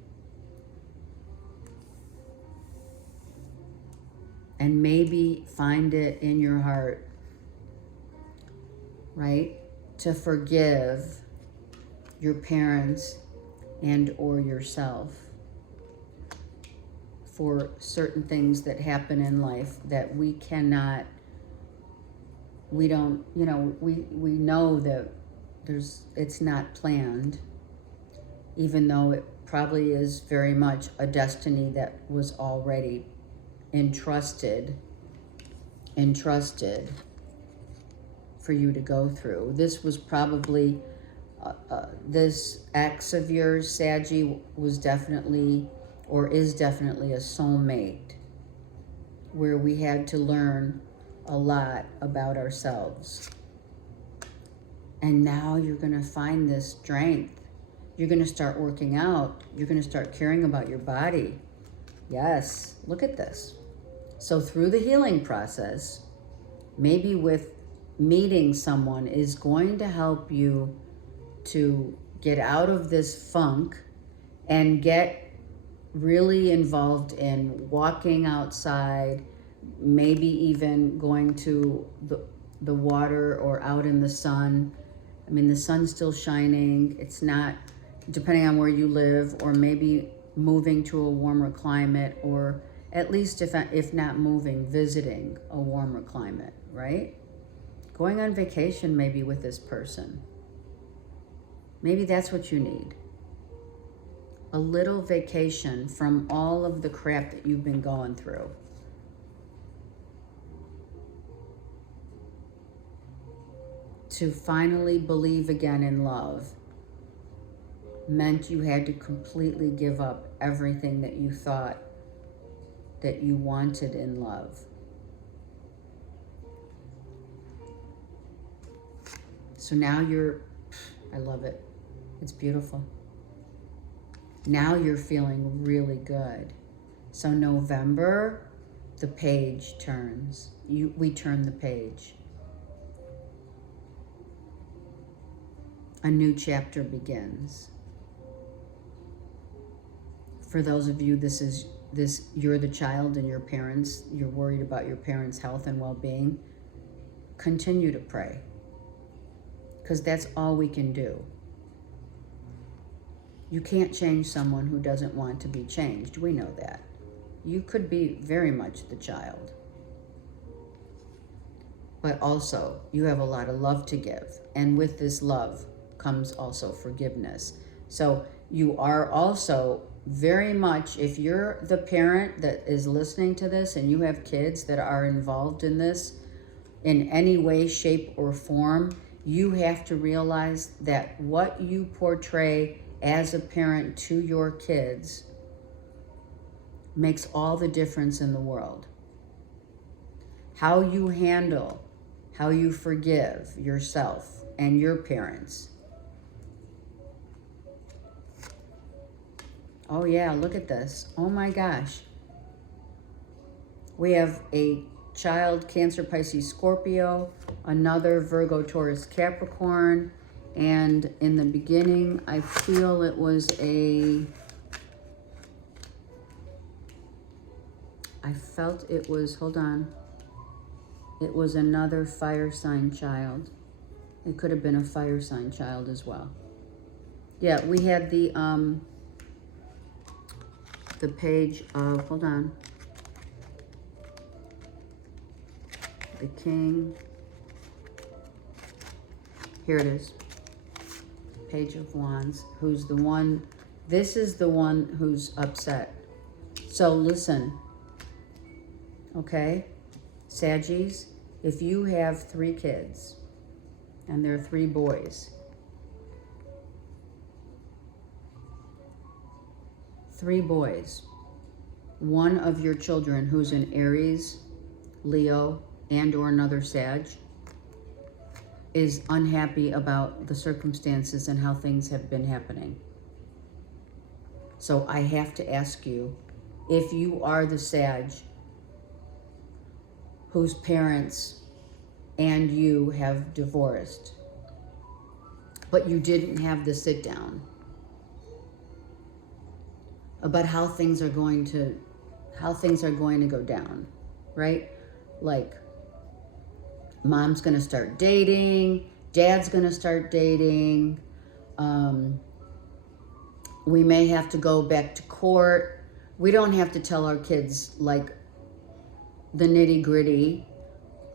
And maybe find it in your heart, right, to forgive your parents and or yourself for certain things that happen in life that we cannot, we don't, you know, we know that it's not planned, even though it probably is very much a destiny that was already entrusted for you to go through. This was probably, this ex of yours, Saggy, was definitely, or is definitely, a soulmate, where we had to learn a lot about ourselves. And now you're going to find this strength. You're going to start working out. You're going to start caring about your body. Yes, look at this. So through the healing process, maybe with meeting someone is going to help you to get out of this funk and get really involved in walking outside, maybe even going to the water or out in the sun. I mean, the sun's still shining. It's not, depending on where you live, or maybe moving to a warmer climate, or at least if not moving, visiting a warmer climate, right? Going on vacation maybe with this person. Maybe that's what you need. A little vacation from all of the crap that you've been going through. To finally believe again in love meant you had to completely give up everything that you thought that you wanted in love. So now I love it. It's beautiful. Now you're feeling really good. So November, the page turns. We turn the page. A new chapter begins. For those of you, you're the child and your parents, you're worried about your parents' health and well-being. Continue to pray, because that's all we can do. You can't change someone who doesn't want to be changed. We know that. You could be very much the child. But also, you have a lot of love to give. And with this love comes also forgiveness. So you are also very much, if you're the parent that is listening to this and you have kids that are involved in this in any way, shape, or form, you have to realize that what you portray as a parent to your kids makes all the difference in the world. How you handle, how you forgive yourself and your parents. Oh yeah, look at this. Oh my gosh. We have a child, Cancer, Pisces, Scorpio, another Virgo, Taurus, Capricorn, and in the beginning, I feel it was hold on, it was another fire sign child. It could have been a fire sign child as well. Yeah, we had the page of, hold on, the King. Here it is. Page of Wands, who's the one, this is the one who's upset. So listen, okay, Saggies, if you have 3 kids, and they're 3 boys, 3 boys, one of your children who's an Aries, Leo, and or another Sag, is unhappy about the circumstances and how things have been happening. So I have to ask you, if you are the Sag whose parents and you have divorced, but you didn't have the sit down about how things are going to go down, right? Like, mom's going to start dating, dad's going to start dating, we may have to go back to court, we don't have to tell our kids like the nitty gritty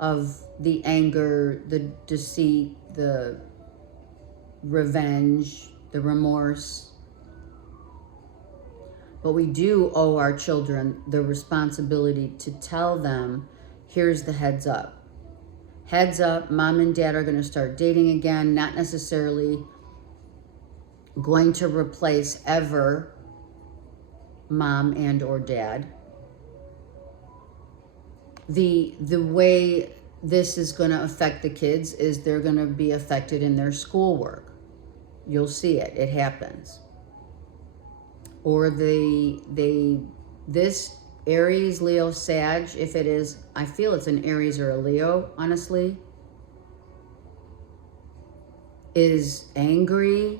of the anger, the deceit, the revenge, the remorse. But we do owe our children the responsibility to tell them, here's the heads up. Heads up, mom and dad are going to start dating again, not necessarily going to replace ever mom and or dad. The way this is going to affect the kids is they're going to be affected in their schoolwork. You'll see it. It happens. Or this Aries, Leo, Sag, if it is, I feel it's an Aries or a Leo, honestly, is angry,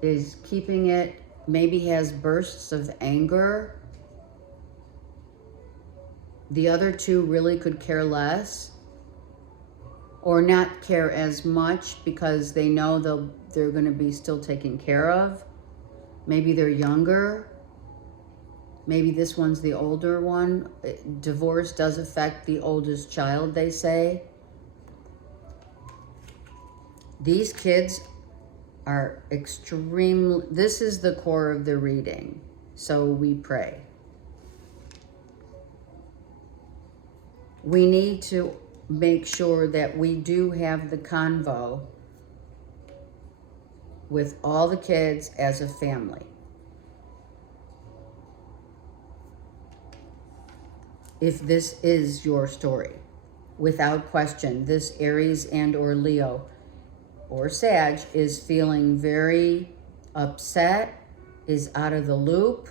is keeping it, maybe has bursts of anger. The other two really could care less or not care as much because they know they're going to be still taken care of. Maybe they're younger. Maybe this one's the older one. Divorce does affect the oldest child, they say. These kids are extremely, this is the core of the reading. So we pray. We need to make sure that we do have the convo with all the kids as a family. If this is your story, without question, this Aries and or Leo or Sag is feeling very upset, is out of the loop,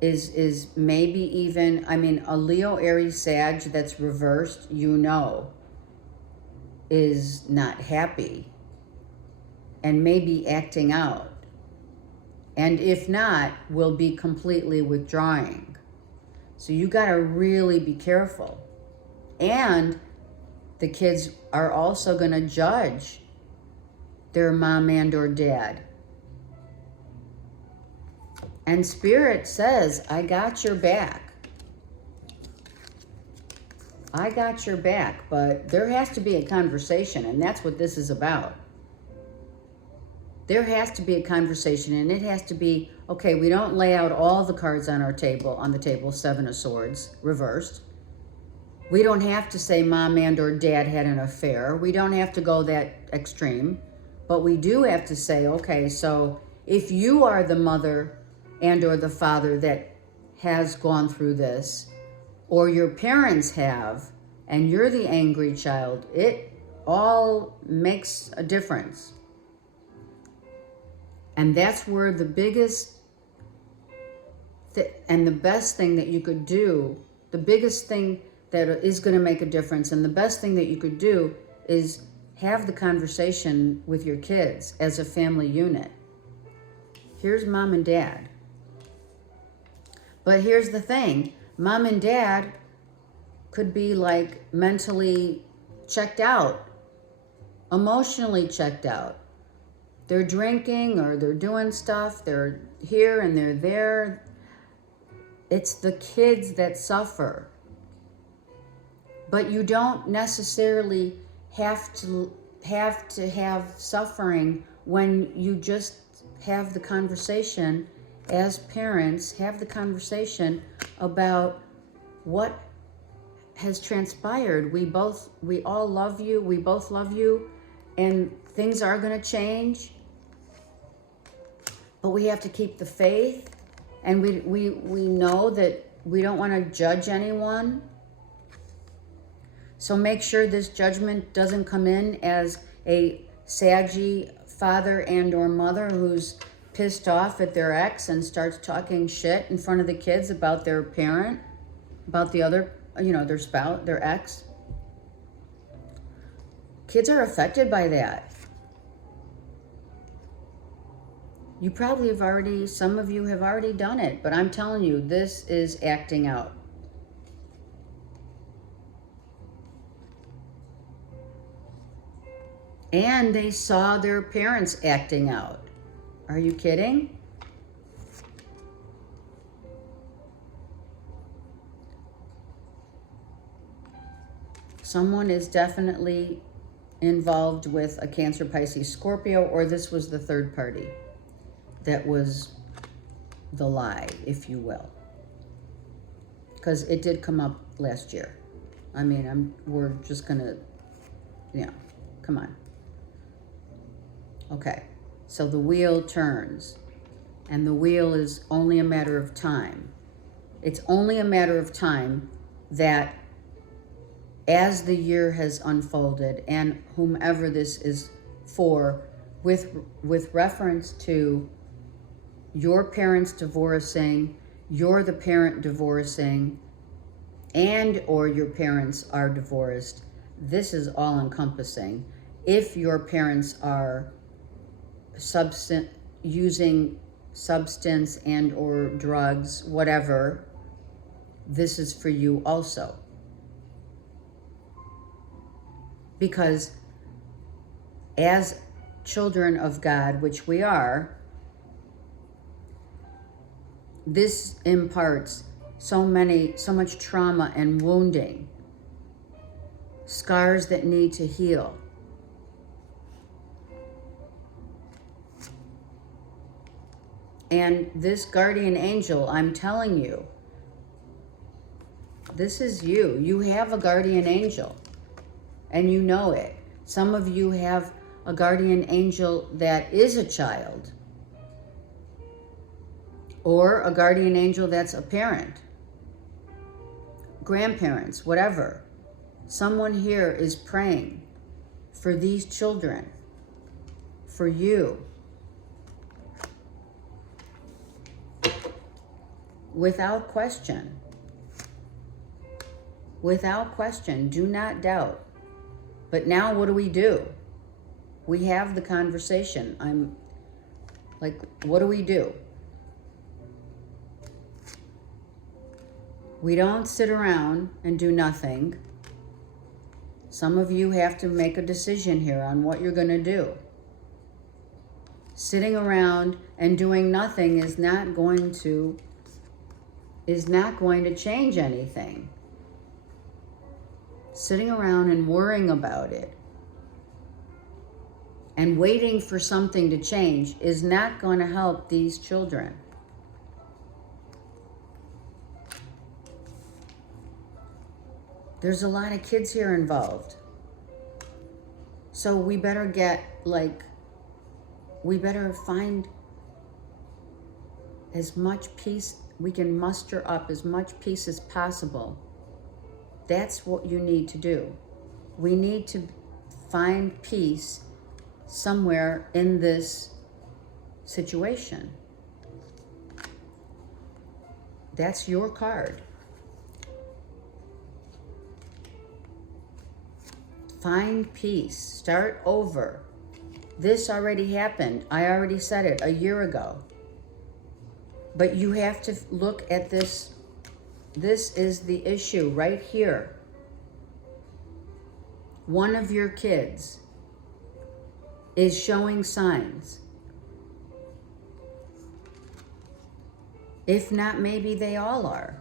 is maybe even, I mean, a Leo, Aries, Sag that's reversed, you know, is not happy and maybe acting out. And if not, will be completely withdrawing. So you got to really be careful. And the kids are also going to judge their mom and or dad. And Spirit says, I got your back. I got your back, but there has to be a conversation, and that's what this is about. There has to be a conversation, and it has to be, okay, we don't lay out all the cards on our table, on the table, 7 of Swords, reversed. We don't have to say mom and or dad had an affair. We don't have to go that extreme. But we do have to say, okay, so if you are the mother and or the father that has gone through this, or your parents have, and you're the angry child, it all makes a difference. And that's where the biggest and the best thing that you could do, the biggest thing that is going to make a difference, and the best thing that you could do is have the conversation with your kids as a family unit. Here's mom and dad. But here's the thing, mom and dad could be like mentally checked out, emotionally checked out. They're drinking or they're doing stuff, they're here and they're there. It's the kids that suffer. But you don't necessarily have to have suffering when you just have the conversation as parents, have the conversation about what has transpired. We all love you, we both love you, and things are going to change. But we have to keep the faith, and we know that we don't want to judge anyone. So make sure this judgment doesn't come in as a saggy father and or mother who's pissed off at their ex and starts talking shit in front of the kids about their parent, about the other, their spouse, their ex. Kids are affected by that. You probably have already, some of you have already done it, but I'm telling you, this is acting out. And they saw their parents acting out. Are you kidding? Someone is definitely involved with a Cancer, Pisces, Scorpio, or this was the third party that was the lie, if you will. Because it did come up last year. I mean, we're just gonna, come on. Okay, so the wheel turns, and the wheel is only a matter of time. It's only a matter of time that as the year has unfolded, and whomever this is for, with reference to your parents divorcing, you're the parent divorcing, and or your parents are divorced, this is all encompassing. If your parents are using substance and or drugs, whatever, this is for you also. Because as children of God, which we are, this imparts so much trauma and wounding, scars that need to heal. And this guardian angel, I'm telling you, this is you. You have a guardian angel, and you know it. Some of you have a guardian angel that is a child, or a guardian angel that's a parent, grandparents, whatever. Someone here is praying for these children, for you. Without question. Without question. Do not doubt. But now what do? We have the conversation. I'm like, what do? We don't sit around and do nothing. Some of you have to make a decision here on what you're going to do. Sitting around and doing nothing is not going to change anything. Sitting around and worrying about it and waiting for something to change is not going to help these children. There's a lot of kids here involved. So we better find as much peace, we can muster up as much peace as possible. That's what you need to do. We need to find peace somewhere in this situation. That's your card. Find peace. Start over. This already happened. I already said it a year ago. But you have to look at this. This is the issue right here. One of your kids is showing signs. If not, maybe they all are.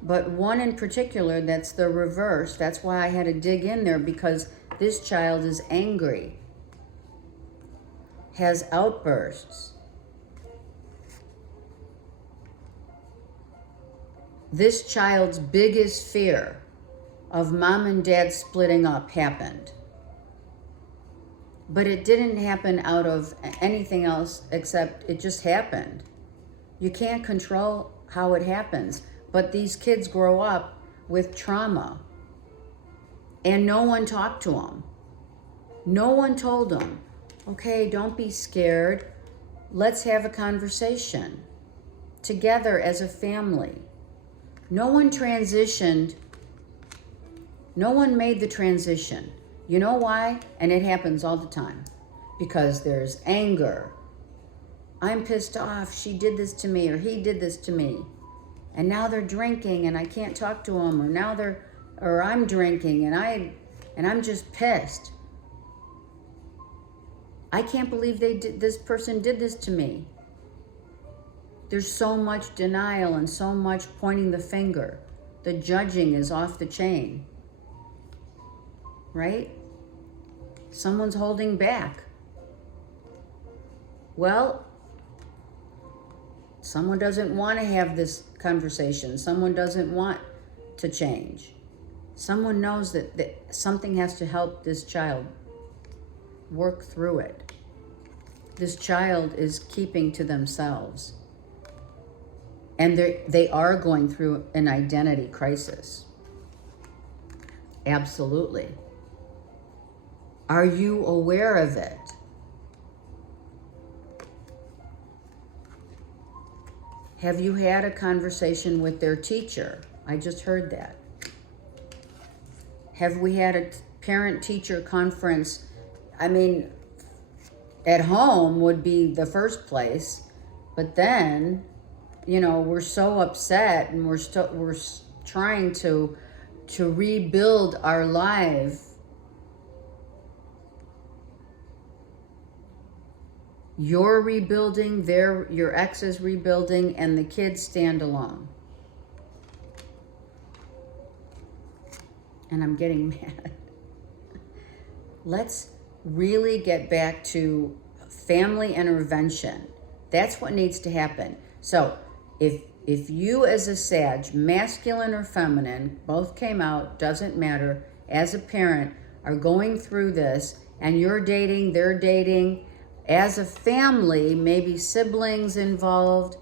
But one in particular, that's the reverse. That's why I had to dig in there, because this child is angry, has outbursts. This child's biggest fear of mom and dad splitting up happened. But it didn't happen out of anything else except it just happened. You can't control how it happens. But these kids grow up with trauma. And no one talked to them. No one told them, okay, don't be scared. Let's have a conversation together as a family. No one transitioned. No one made the transition. You know why? And it happens all the time. Because there's anger. I'm pissed off. She did this to me, or he did this to me. And now they're drinking and I can't talk to them, or I'm drinking and I'm just pissed. I can't believe this person did this to me. There's so much denial and so much pointing the finger. The judging is off the chain. right? Someone's holding back. Well, someone doesn't want to have this conversation. Someone doesn't want to change. Someone knows that something has to help this child work through it. This child is keeping to themselves. And they are going through an identity crisis. Absolutely. Are you aware of it? Have you had a conversation with their teacher? I just heard that. Have we had a parent-teacher conference? I mean, at home would be the first place, but then, you know, we're so upset and we're trying to rebuild our life. You're rebuilding, your ex is rebuilding, and the kids stand alone. And I'm getting mad. Let's really get back to family intervention. That's what needs to happen. So if you as a Sag, masculine or feminine, both came out, doesn't matter, as a parent, are going through this, and you're dating, they're dating, as a family, maybe siblings involved,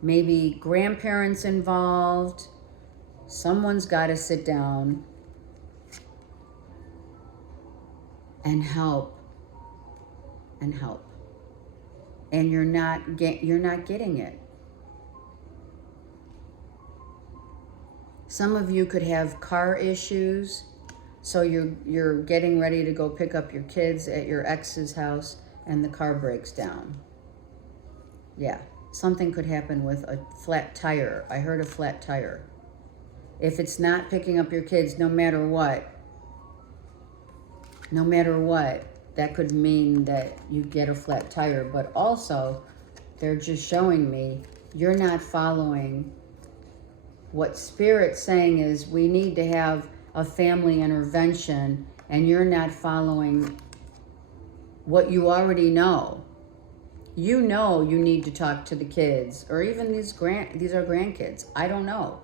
maybe grandparents involved, someone's got to sit down and help. And you're not getting it. Some of you could have car issues. So you're getting ready to go pick up your kids at your ex's house and the car breaks down. Yeah, something could happen with a flat tire. I heard a flat tire. If it's not picking up your kids, no matter what, that could mean that you get a flat tire. But also, they're just showing me you're not following what Spirit's saying is we need to have a family intervention, and you're not following what you already know. You know you need to talk to the kids, or even these are grandkids. I don't know.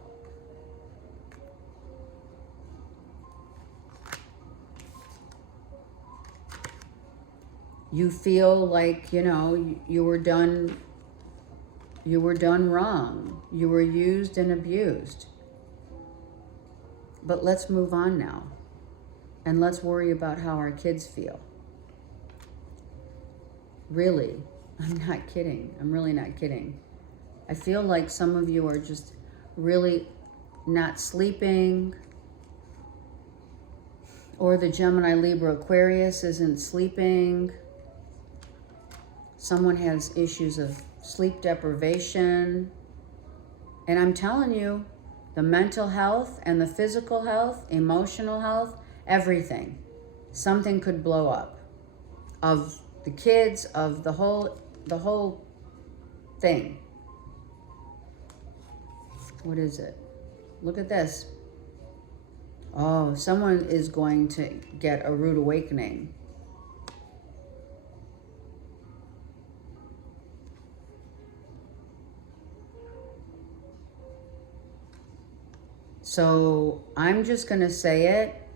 You feel like, you know, you were done wrong. You were used and abused. But let's move on now. And let's worry about how our kids feel. Really, I'm not kidding. I'm really not kidding. I feel like some of you are just really not sleeping. Or the Gemini, Libra, Aquarius isn't sleeping. Someone has issues of sleep deprivation. And I'm telling you, the mental health and the physical health, emotional health, everything. Something could blow up. Of the kids, of the whole thing. What is it? Look at this. Oh, someone is going to get a rude awakening. So I'm just going to say it.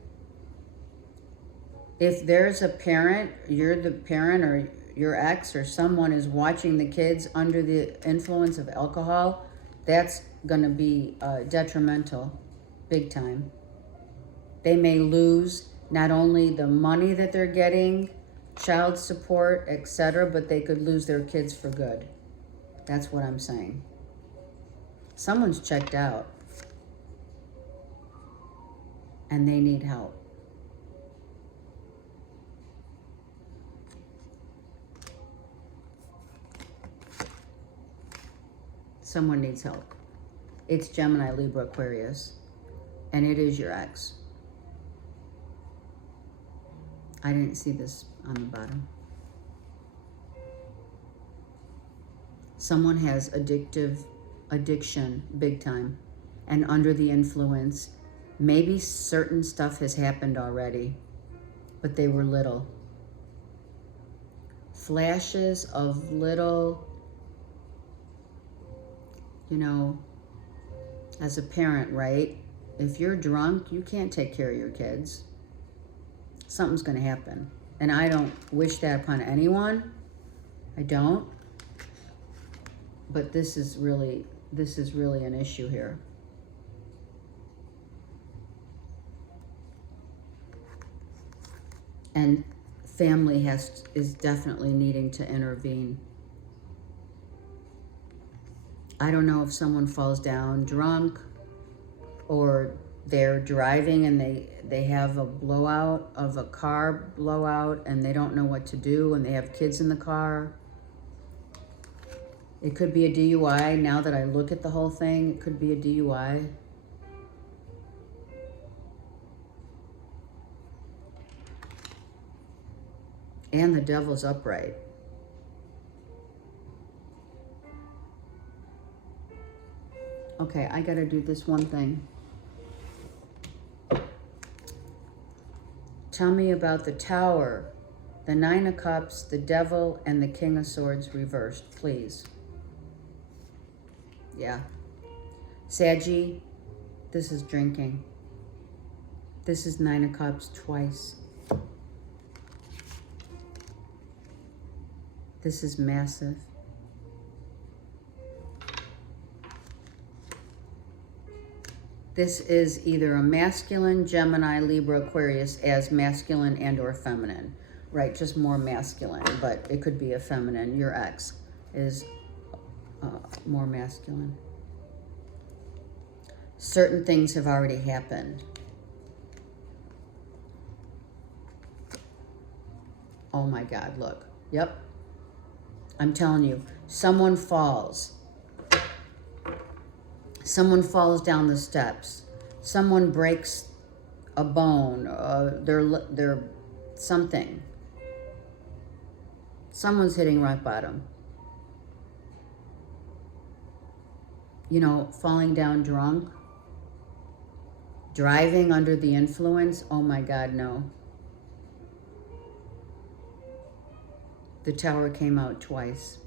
If there's a parent, you're the parent, or your ex or someone is watching the kids under the influence of alcohol, that's going to be detrimental, big time. They may lose not only the money that they're getting, child support, etc., but they could lose their kids for good. That's what I'm saying. Someone's checked out. And they need help. Someone needs help. It's Gemini, Libra, Aquarius. And it is your ex. I didn't see this on the bottom. Someone has addiction, big time, and under the influence, Maybe certain stuff has happened already, but they were little. Flashes of little, you know, as a parent, right? If you're drunk, you can't take care of your kids. Something's going to happen. And I don't wish that upon anyone. I don't. But this is really an issue here. And family is definitely needing to intervene. I don't know if someone falls down drunk, or they're driving and they have a blowout of a car blowout and they don't know what to do, and they have kids in the car. It could be a DUI. Now that I look at the whole thing, it could be a DUI. And the devil's upright. Okay, I gotta do this one thing. Tell me about the Tower, the Nine of Cups, the Devil, and the King of Swords reversed, please. Yeah. Saggy, this is drinking. This is Nine of Cups twice. This is massive. This is either a masculine, Gemini, Libra, Aquarius, as masculine and or feminine, right? Just more masculine, but it could be a feminine. Your ex is more masculine. Certain things have already happened. Oh my God, look. Yep. I'm telling you, someone falls. Someone falls down the steps. Someone breaks a bone. They're something. Someone's hitting rock bottom. You know, falling down drunk. Driving under the influence. Oh my God, no. The Tower came out twice.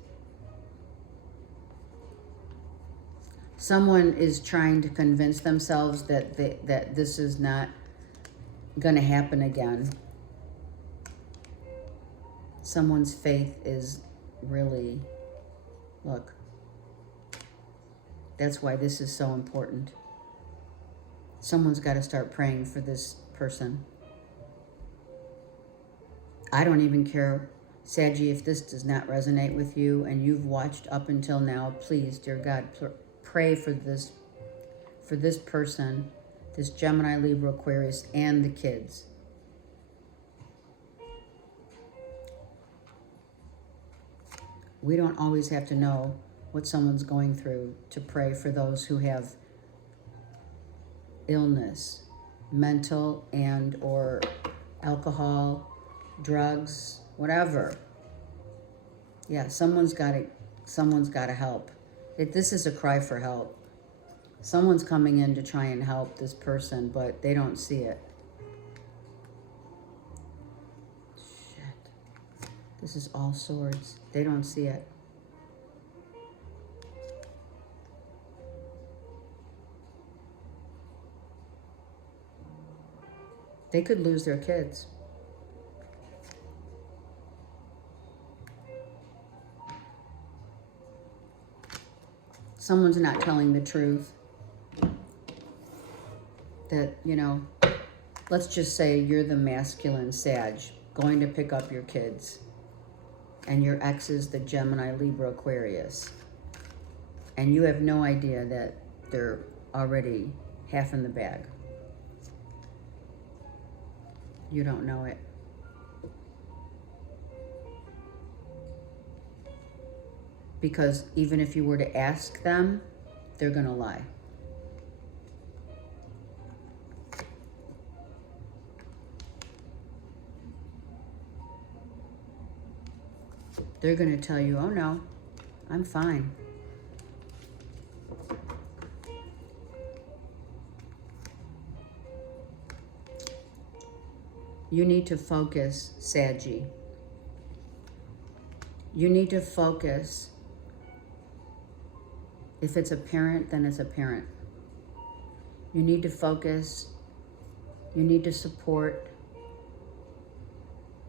Someone is trying to convince themselves that that this is not going to happen again. Someone's faith is really, look, that's why this is so important. Someone's got to start praying for this person. I don't even care, Saggy, if this does not resonate with you and you've watched up until now, please, dear God, pray for this person, this Gemini, Libra, Aquarius, and the kids. We don't always have to know what someone's going through to pray for those who have illness, mental and or alcohol, drugs, whatever. Yeah, someone's got to help. This is a cry for help. Someone's coming in to try and help this person, but they don't see it. Shit. This is all swords. They don't see it. They could lose their kids. Someone's not telling the truth. That, you know, let's just say you're the masculine Sag going to pick up your kids, and your ex is the Gemini, Libra, Aquarius, and you have no idea that they're already half in the bag. You don't know it. Because even if you were to ask them, they're going to lie. They're going to tell you, oh no, I'm fine. You need to focus, Saggy. You need to focus. If it's a parent, then it's a parent. You need to focus. You need to support.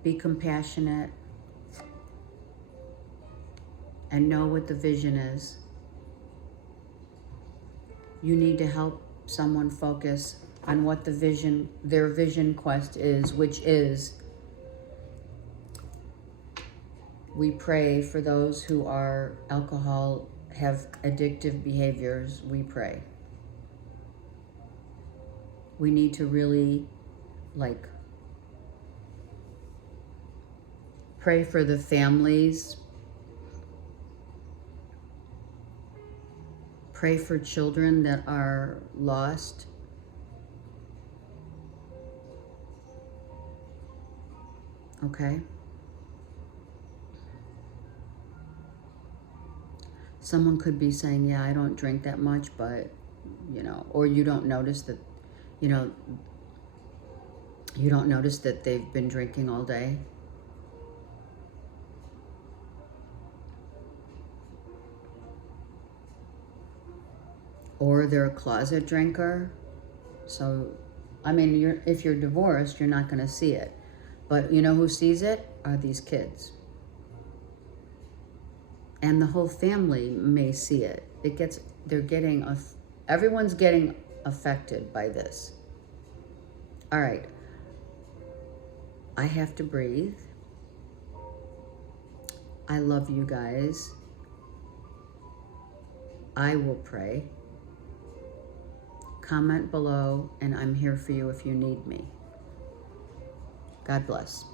Be compassionate. And know what the vision is. You need to help someone focus on what the vision, their vision quest is, which is, we pray for those who are alcohol, have addictive behaviors, we pray. We need to really, like, pray for the families. Pray for children that are lost. Okay? Someone could be saying, yeah, I don't drink that much, but, you know, or you don't notice that, you know, you don't notice that they've been drinking all day. Or they're a closet drinker. So, I mean, if you're divorced, you're not going to see it. But you know who sees it? Are these kids. And the whole family may see it. Everyone's getting affected by this. All right. I have to breathe. I love you guys. I will pray. Comment below, and I'm here for you if you need me. God bless.